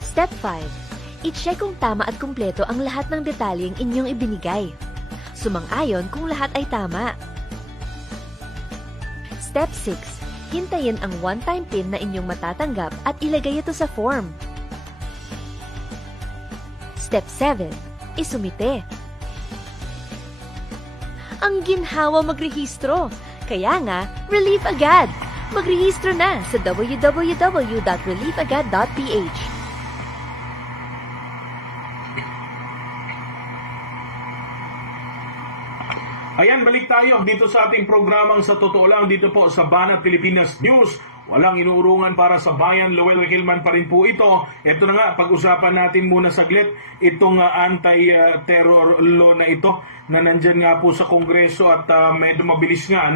Step 5. I-check kung tama at kumpleto ang lahat ng detalyeng inyong ibinigay. Sumang-ayon kung lahat ay tama. Step 6. Hintayin ang one-time PIN na inyong matatanggap at ilagay ito sa form. Step 7. Isumite. Ang ginhawa magrehistro. Kaya nga, Relief agad! Magrehistro na sa www.reliefagad.ph. Ayan, balik tayo dito sa ating programang Sa Totoo Lang dito po sa Banat Pilipinas News. Walang inuurungan para sa bayan. Lowell Hillman pa rin po ito. Ito na nga, pag-usapan natin muna saglit itong anti-terror law na ito na nandyan nga po sa Kongreso at medyo mabilis nga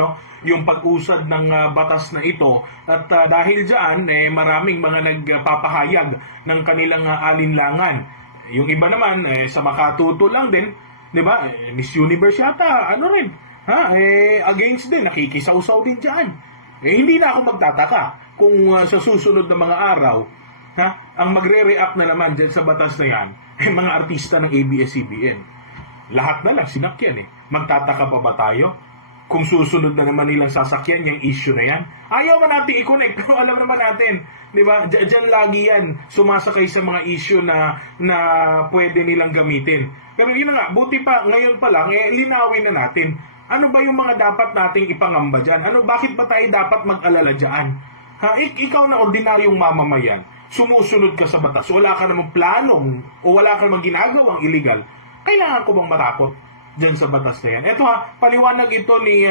yung pag-usad ng batas na ito. At dahil dyan, maraming mga nagpapahayag ng kanilang alinlangan. Yung iba naman, sa makatuto lang din, di ba? Miss Universe yata, against din, nakikisaw-saw din dyan. Hindi na ako magtataka kung sa susunod na mga araw, ang magre-react na naman dyan sa batas na yan, mga artista ng ABS-CBN. Lahat na lang sinakyan Magtataka pa ba tayo? Kung susunod na naman nilang sasakyan yung issue na yan, ayaw man natin i-connect. Alam naman natin, di ba? Diyan lagi yan, sumasakay sa mga issue na pwede nilang gamitin. Pero yun na nga, buti pa, ngayon pa lang, linawin na natin. Ano ba yung mga dapat nating ipangamba dyan? Bakit ba tayo dapat mag-alala dyan? Ikaw na ordinaryong mamamayan, sumusunod ka sa batas, wala ka namang planong, o wala ka namang ginagawang illegal, kailangan ko bang matakot dyan sa batas na yan? Ito paliwanag ito ni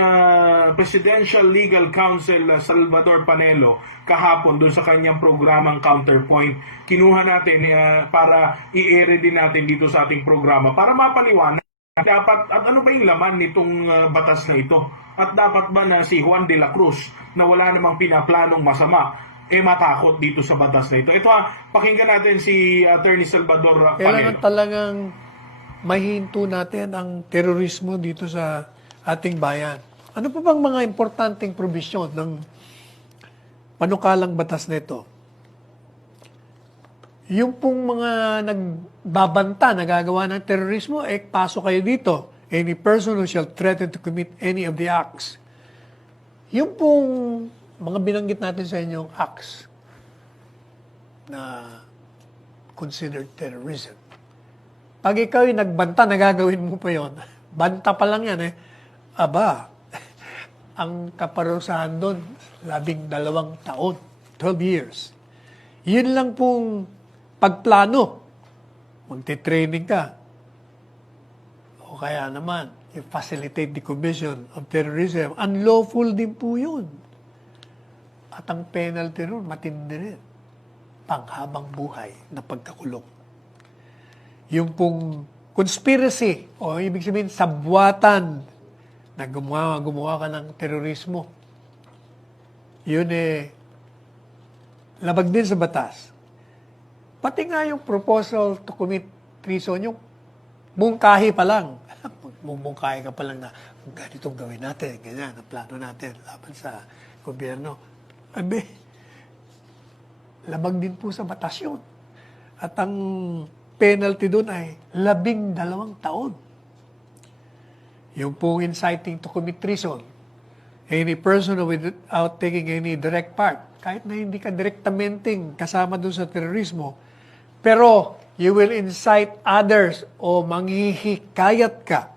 Presidential Legal Counsel Salvador Panelo kahapon doon sa kanyang programang Counterpoint. Kinuha natin para i-air din natin dito sa ating programa para mapaliwanag dapat at ano ba yung laman nitong batas na ito? At dapat ba na si Juan de la Cruz na wala namang pinaplanong masama matakot dito sa batas na ito? Ito pakinggan natin si Attorney Salvador Panelo. Kailangan talagang mahinto natin ang terorismo dito sa ating bayan. Ano pa bang mga importanteng probisyon ng panukalang batas na ito? Yung pong mga nagbabanta, nagagawa ng terorismo, pasok kayo dito. Any person who shall threaten to commit any of the acts. Yung pong mga binanggit natin sa inyong acts na considered terrorism. Pag ikaw yung nagbanta, nagagawin mo pa yon. Banta pa lang yan Aba, ang kaparusahan doon, 12 taon, 12 years. Yun lang pong pagplano, magte-training ka. O kaya naman, i-facilitate the commission of terrorism. Unlawful din po yun. At ang penalty nun, matindi rin. Panghabang buhay na pagkakulong. Yung pong conspiracy, o ibig sabihin, sabwatan na gumawa ka ng terorismo. Yun labag din sa batas. Pati nga yung proposal to commit treason, yung mungkahi pa lang. Mungkahi ka pa lang na ganitong gawin natin, ganyan, ang plano natin laban sa gobyerno. Labag din po sa batas yun. At ang penalty doon ay 12 taon. Yung pong inciting to commit treason, any person without taking any direct part, kahit na hindi ka direktamenting kasama doon sa terorismo, pero you will incite others o manghihikayat ka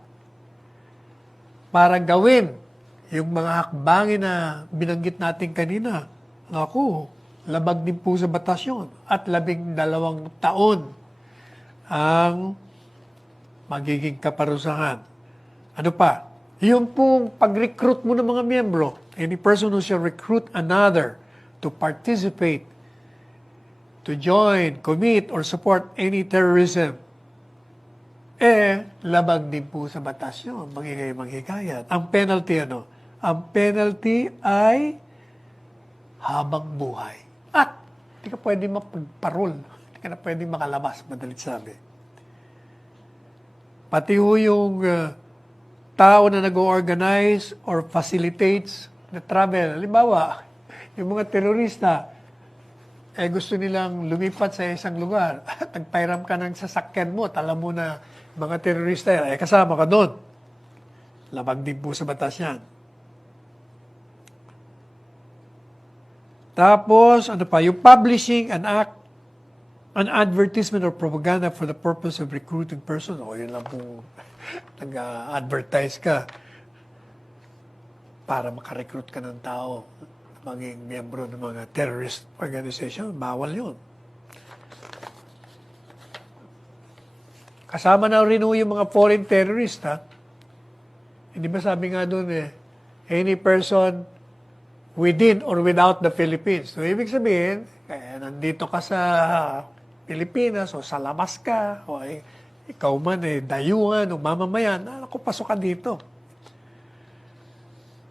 para gawin yung mga hakbangin na binanggit natin kanina. Naku, labag din po sa batas yun. At 12 taon ang magiging kaparusahan. Ano pa? Yung pong pag-recruit mo ng mga miyembro, any person who shall recruit another to participate, to join, commit, or support any terrorism, labag din po sa batas yun, manghikayat. Ang penalty Ang penalty ay habang buhay. At Hindi ka pwede mapagparol. Hindi ka na pwede makalabas, madalit sabi. Pati ho yung tao na nag-organize or facilitates the travel. Halimbawa, yung mga terorista, gusto nilang lumipat sa isang lugar. Tagpairam ka ng sasakyan mo, alam mo na mga terorista yan, kasama ka doon. Labag din po sa batas yan. Tapos, ano pa, yung publishing an advertisement or propaganda for the purpose of recruiting person. O, yun lang po, nag-advertise ka para makarecruit ka ng tao, maging miyembro ng mga terrorist organization. Bawal yun. Kasama na rin yung mga foreign terrorist, ha? Hindi ba sabi nga doon any person within or without the Philippines. So, ibig sabihin, kaya nandito ka sa Pilipinas o sa labas ka, o ikaw man dayuhan o mamamayan, ako, pasok ka dito.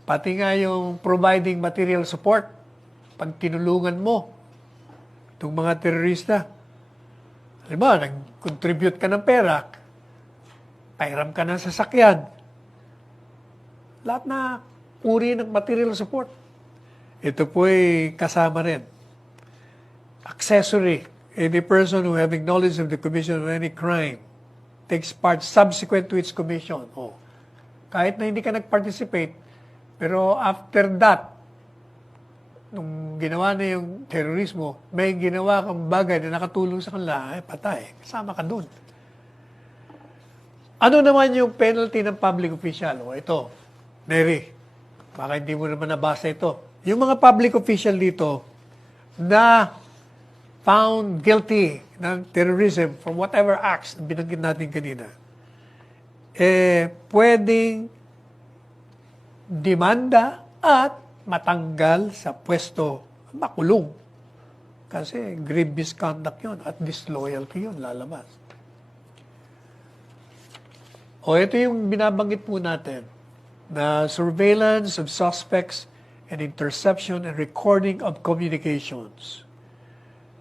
Pati nga yung providing material support, pag tinulungan mo itong mga terorista. Halimbawa, nag-contribute ka ng pera, pairam ka ng sasakyan, lahat na uri ng material support. Ito po ay kasama rin. Accessory. Any person who having knowledge of the commission of any crime takes part subsequent to its commission. O, kahit na hindi ka nag-participate, pero after that, nung ginawa na yung terorismo, may ginawa kang bagay na nakatulong sa kanila, patay. Kasama ka dun. Ano naman yung penalty ng public official? O, ito, Neri, baka hindi mo naman nabasa ito. Yung mga public official dito na found guilty ng terrorism from whatever acts na binanggit natin kanina, pwedeng demanda at matanggal sa pwesto, makulong. Kasi grave misconduct yun at disloyalty yun, lalabas. O ito yung binabanggit po natin, na surveillance of suspects and interception and recording of communications.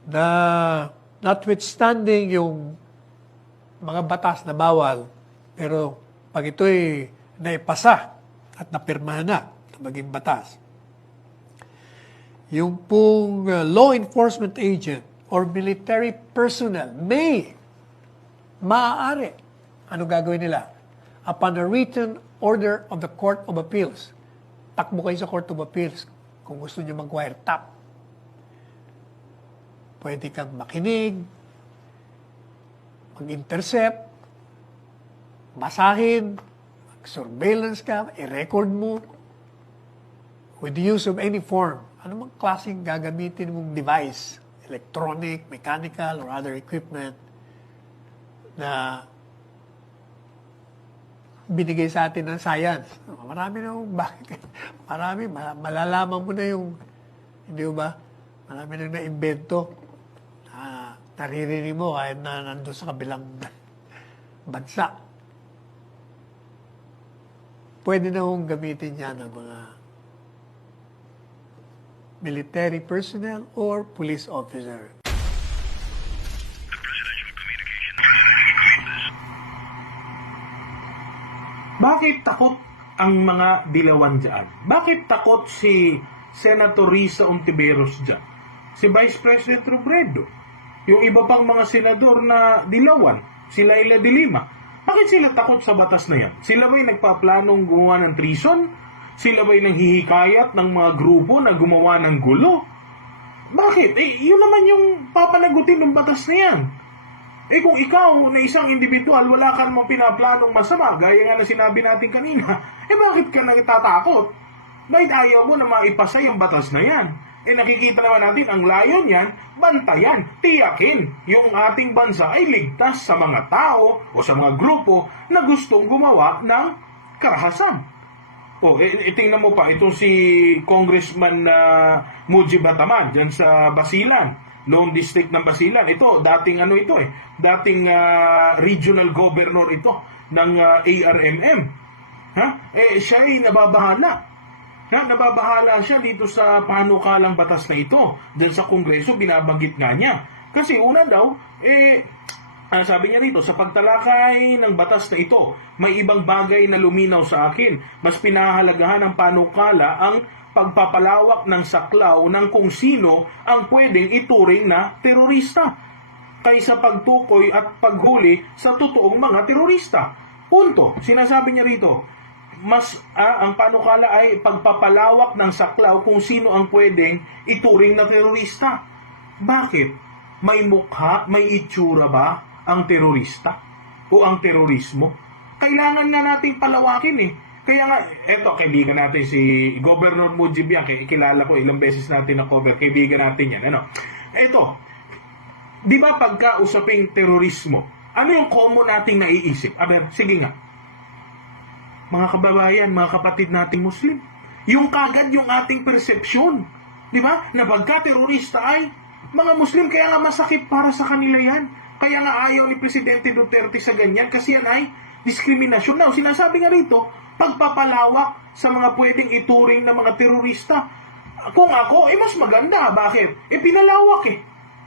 Na notwithstanding yung mga batas na bawal, pero pag ito'y naipasa at napirmahan na maging batas, yung pong law enforcement agent or military personnel maaari, ano gagawin nila? Upon a written order of the Court of Appeals, takbo kayo sa Court of Appeals kung gusto nyo mag-wiretap. Pwede kang makinig, mag-intercept, basahin, mag-surveillance ka, i-record mo with the use of any form. Ano mang klaseng gagamitin mong device, electronic, mechanical, or other equipment na binigay sa atin ng science. Marami na bakit? Marami, malalaman mo na yung, hindi ba? Marami nang na-invento. Naririnig mo kahit na nandun sa kabilang bansa. Pwede na hong gamitin yan ng mga military personnel or police officer. Bakit takot ang mga dilawan dyan? Bakit takot si Senator Risa Ontiveros dyan? Si Vice President Robredo? Yung iba pang mga senador na dilawan? Si Laila de Lima? Bakit sila takot sa batas na yan? Sila ba'y nagpaplanong gumawa ng treason? Sila ba'y nanghihikayat ng mga grupo na gumawa ng gulo? Bakit? Yun naman yung papanagutin ng batas na yan. Kung ikaw na isang individual, wala ka namang pinaplanong masama, gaya nga na sinabi natin kanina, bakit ka nagtatakot? Bakit ayaw mo na maipasa yung batas na yan? Nakikita naman natin, ang layon yan, bantayan, tiyakin, yung ating bansa ay ligtas sa mga tao o sa mga grupo na gustong gumawa ng karahasan. Tingnan mo pa, itong si Congressman Muji Bataman, dyan sa Basilan, Lone District ng Basilan. Ito, dating dating regional governor ito ng ARMM. Siya ay nababahala. nababahala siya dito sa panukalang batas na ito. Diyan sa Kongreso, binabanggit nga niya. Kasi una daw, sabi niya rito, sa pagtalakay ng batas na ito, may ibang bagay na luminaw sa akin. Mas pinahahalagahan ng panukala ang pagpapalawak ng saklaw ng kung sino ang pwedeng ituring na terorista kaysa pagtukoy at paghuli sa totoong mga terorista. Punto. Sinasabi niya rito, ang panukala ay pagpapalawak ng saklaw kung sino ang pwedeng ituring na terorista. Bakit? May mukha, may itsura ba ang terorista o ang terorismo? Kailangan na nating palawakin eh. Kaya nga, eto, kaibigan natin si Governor Mujib yan. Kilala ko, ilang beses natin na-cover. Kaibigan natin yan. Eto, di ba pagka usaping terorismo, ano yung common nating naiisip? Sige nga. Mga kababayan, mga kapatid nating Muslim. Yung kagad yung ating persepsyon. Di ba? Na pagka-terorista ay mga Muslim, kaya nga masakit para sa kanila yan. Kaya nga ayaw ni Presidente Duterte sa ganyan kasi yan ay diskriminasyon. Now, sinasabi nga rito, pagpapalawak sa mga pwedeng ituring na mga terorista. Kung ako, mas maganda. Bakit? Pinalawak eh.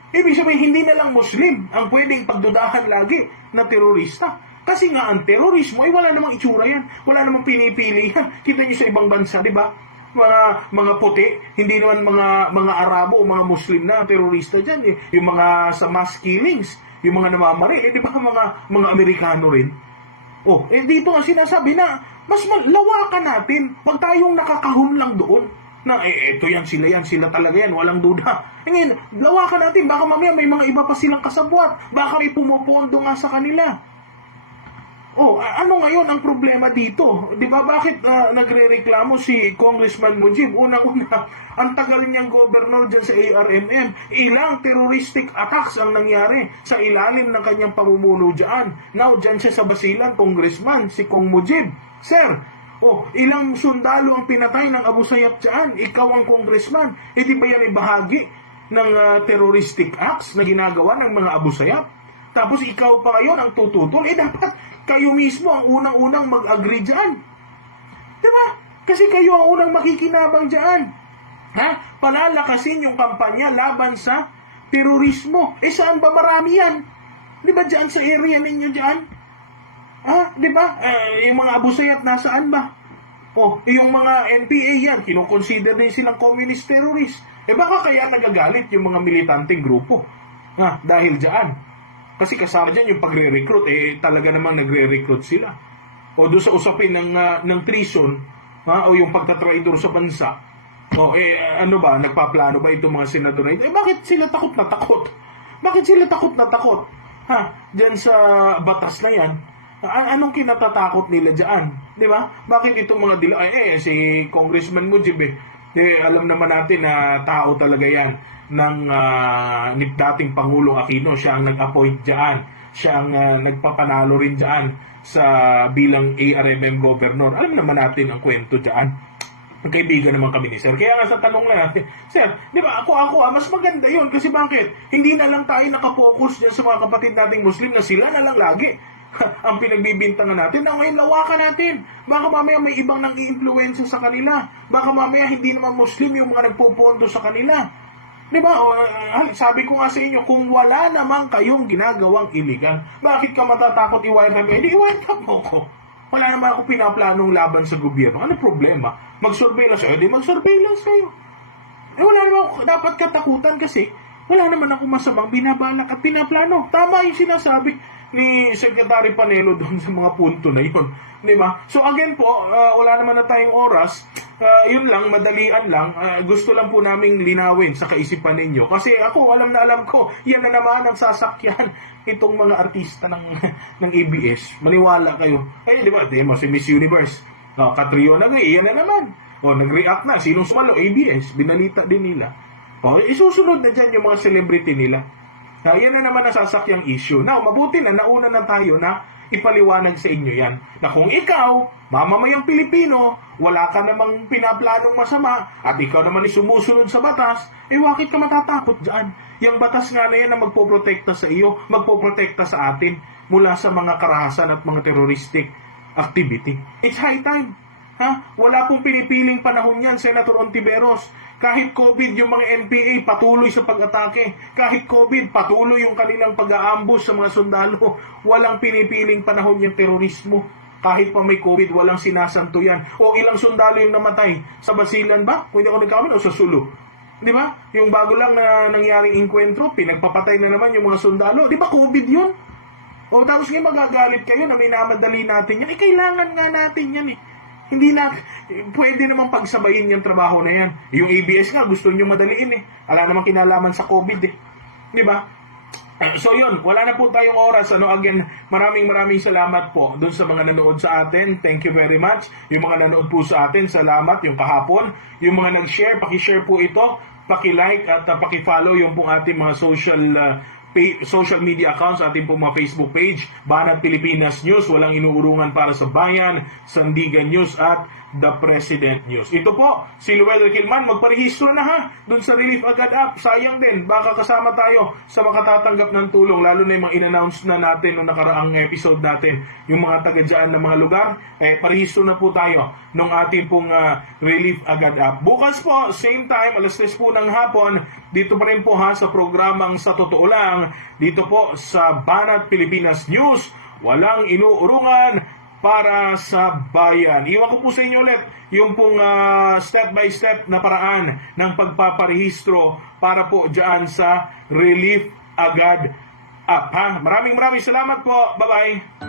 Ibig sabihin, hindi na lang Muslim ang pwedeng pagdudahan lagi na terorista. Kasi nga ang terorismo ay wala namang itsura yan. Wala namang pinipili yan. Kita niyo sa ibang bansa, di ba? Mga puti, hindi naman mga Arabo o mga Muslim na terorista dyan. Yung mga sa mass killings, yung mga namamaril, di ba mga Amerikano rin? Dito nga sinasabi na mas lawakan natin. Huwag tayong nakakahon lang doon. Na eto yan, sila talaga yan, walang duda. Ngayon, lawakan natin. Baka mamaya may mga iba pa silang kasabwat. Baka may pumupondo nga sa kanila. Ano ngayon ang problema dito? Di ba bakit nagre-reklamo si Congressman Mujib? Unang-una, ang tagal niyang governor dyan sa ARMM. Ilang terroristic attacks ang nangyari sa ilalim ng kanyang pamumuno dyan. Now, dyan siya sa Basilan, Congressman, si Kong Mujib. Sir, ilang sundalo ang pinatay ng Abu Sayyaf dyan? Ikaw ang congressman. Di ba yan ay bahagi ng terroristic acts na ginagawa ng mga Abu Sayyaf? Tapos ikaw pa ngayon ang tututol. Dapat kayo mismo ang unang-unang mag-agree dyan. Diba? Kasi kayo ang unang makikinabang dyan. Palalakasin yung kampanya laban sa terorismo. Saan ba marami yan? Diba dyan sa area ninyo dyan? Diba? Yung mga Abu Sayyaf nasaan ba? Yung mga NPA yan, kinukonsider din silang communist terrorist. Baka kaya nagagalit yung mga militanteng grupo. Dahil dyan. Kasi kasama dyan yung pagre-recruit, talaga namang nagre-recruit sila. Doon sa usapin ng treason, o yung pagtatraidor sa bansa, nagpaplano ba itong mga senador? Bakit sila takot na takot? Bakit sila takot na takot? Dyan sa batas na yan, anong kinatatakot nila dyan? Di ba? Bakit itong mga si Congressman Mujib alam naman natin na tao talaga yan ng dating Pangulong Aquino. Siya ang nag-appoint dyan. Siya ang nagpapanalo rin dyan sa bilang ARMM governor. Alam naman natin ang kwento dyan. Ang kaibigan naman kami ni Sir. Kaya nga sa tanong na natin, Sir, di ba ako mas maganda yun. Kasi bakit? Hindi na lang tayo nakapokus dyan sa mga kapatid nating Muslim na sila na lang lagi ang pinagbibintangan natin. Na ngayon lawakan natin. Baka mamaya may ibang nang-i-influensya sa kanila. Baka mamaya hindi naman Muslim yung mga nagpopondo sa kanila. Diba? Sabi ko nga sa inyo, kung wala naman kayong ginagawang illegal, bakit ka matatakot i-wiretap? I-wiretap mo ko. Wala naman ako pinaplanong laban sa gobyerno. Ano problema? Mag-surveillance sa'yo, mag-surveillance sa'yo. Wala naman ako dapat katakutan kasi wala naman ako masamang binabalak at pinaplano. Tama yung sinasabi ni Secretary Panelo doon sa mga punto na yun. Diba? So again po, wala naman na tayong oras. Yun lang, madalian lang. Gusto lang po naming linawin sa kaisipan ninyo. Kasi ako, alam na alam ko, yan na naman ang sasakyan itong mga artista ng ABS. Maniwala kayo. Di ba? Si Miss Universe. Catriona yan na naman. Nag-react na. Sinong sumalo? ABS. Binalita din nila. Isusunod na dyan yung mga celebrity nila. Yan na naman ang sasakyang issue. Now, mabuti na, nauna na tayo na ipaliwanag sa inyo yan. Na kung ikaw, mamamayang Pilipino, wala ka namang pinaplanong masama, at ikaw naman sumusunod sa batas, bakit ka matatakot dyan? Yung batas nga na yan na magpoprotekta sa iyo, magpoprotekta sa atin mula sa mga karahasan at mga terroristic activity. It's high time. Ha? Wala pong pinipiling panahon yan, Senator Ontiveros. Kahit COVID, yung mga NPA patuloy sa pag-atake. Kahit COVID, patuloy yung kanilang pag-aambus sa mga sundalo. Walang pinipiling panahon yung terorismo. Kahit pa may COVID, walang sinasanto yan. O ilang sundalo yung namatay? Sa Basilan ba? Kung hindi ako nagkamali, o sa Sulu? Di ba? Yung bago lang na nangyaring inkwentro, pinagpapatay na naman yung mga sundalo. Di ba COVID yun? O tapos ngayon magagalit kayo na minamadali natin yan. Kailangan nga natin yan eh. Hindi na, pwede naman pagsabayin yung trabaho na yan. Yung ABS nga, gusto nyo madaliin eh. Wala namang kinalaman sa COVID eh. Di ba? So yun, wala na po tayong oras. Again, maraming salamat po dun sa mga nanood sa atin. Thank you very much. Yung mga nanood po sa atin, salamat. Yung kahapon, yung mga nag-share, pakishare po ito, paki-like at paki-follow yung pong ating mga social media accounts, ating pong mga Facebook page, Banat Pilipinas News, Walang Inuurungan para sa Bayan, Sandigan News at The President News. Ito po, si Luel Kilman, magparehistro na ha, dun sa Relief Agad app. Sayang din, baka kasama tayo sa makatatanggap ng tulong, lalo na yung mga in-announce na natin noong nakaraang episode natin, yung mga taga-dyan na mga lugar, parehistro na po tayo nung ating pong Relief Agad app. Bukas po, same time, 3:00 po ng hapon, dito pa rin po ha sa programang Sa Totoo Lang, dito po sa Banat Pilipinas News, Walang Inuurungan para sa Bayan. Iwan ko po sa inyo ulit yung pong step-by-step na paraan ng pagpaparehistro para po dyan sa Relief Agad app. Ha? Maraming salamat po. Bye-bye.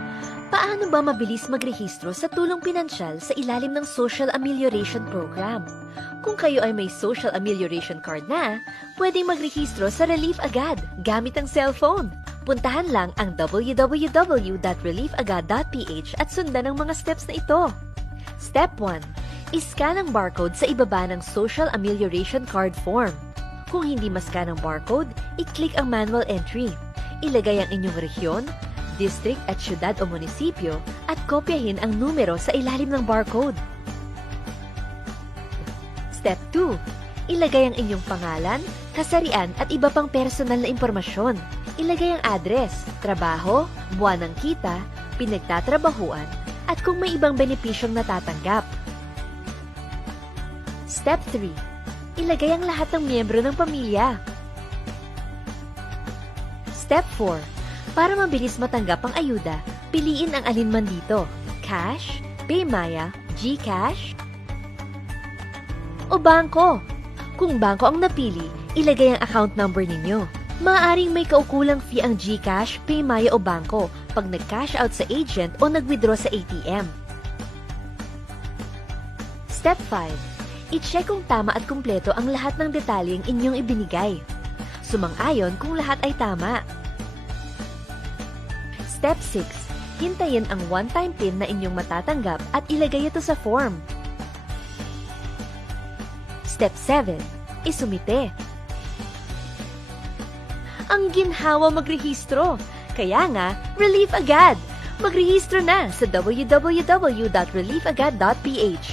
Paano ba mabilis magrehistro sa tulong pinansyal sa ilalim ng Social Amelioration Program? Kung kayo ay may Social Amelioration Card na, pwedeng magrehistro sa Relief Agad gamit ang cellphone. Puntahan lang ang www.reliefagad.ph at sundan ang mga steps na ito. Step 1. I-scan ang barcode sa ibaba ng Social Amelioration Card form. Kung hindi ma-scan ang barcode, i-click ang manual entry. Ilagay ang inyong rehiyon, district at syudad o munisipyo at kopyahin ang numero sa ilalim ng barcode. Step 2. Ilagay ang inyong pangalan, kasarian at iba pang personal na impormasyon. Ilagay ang address, trabaho, buwan ng kita, pinagtatrabahuan, at kung may ibang benepisyong natatanggap. Step 3. Ilagay ang lahat ng miyembro ng pamilya. Step 4. Para mabilis matanggap ang ayuda, piliin ang alinman dito: cash, PayMaya, GCash, o bangko. Kung bangko ang napili, ilagay ang account number ninyo. Maaaring may kaukulang fee ang GCash, PayMaya o bangko pag nag-cash out sa agent o nag-withdraw sa ATM. Step 5. I-check kung tama at kumpleto ang lahat ng detalyeng inyong ibinigay. Sumang-ayon kung lahat ay tama. Step 6. Hintayin ang one-time PIN na inyong matatanggap at ilagay ito sa form. Step 7. Isumite. Ang ginhawa magrehistro. Kaya nga, Relief Agad! Magrehistro na sa www.reliefagad.ph.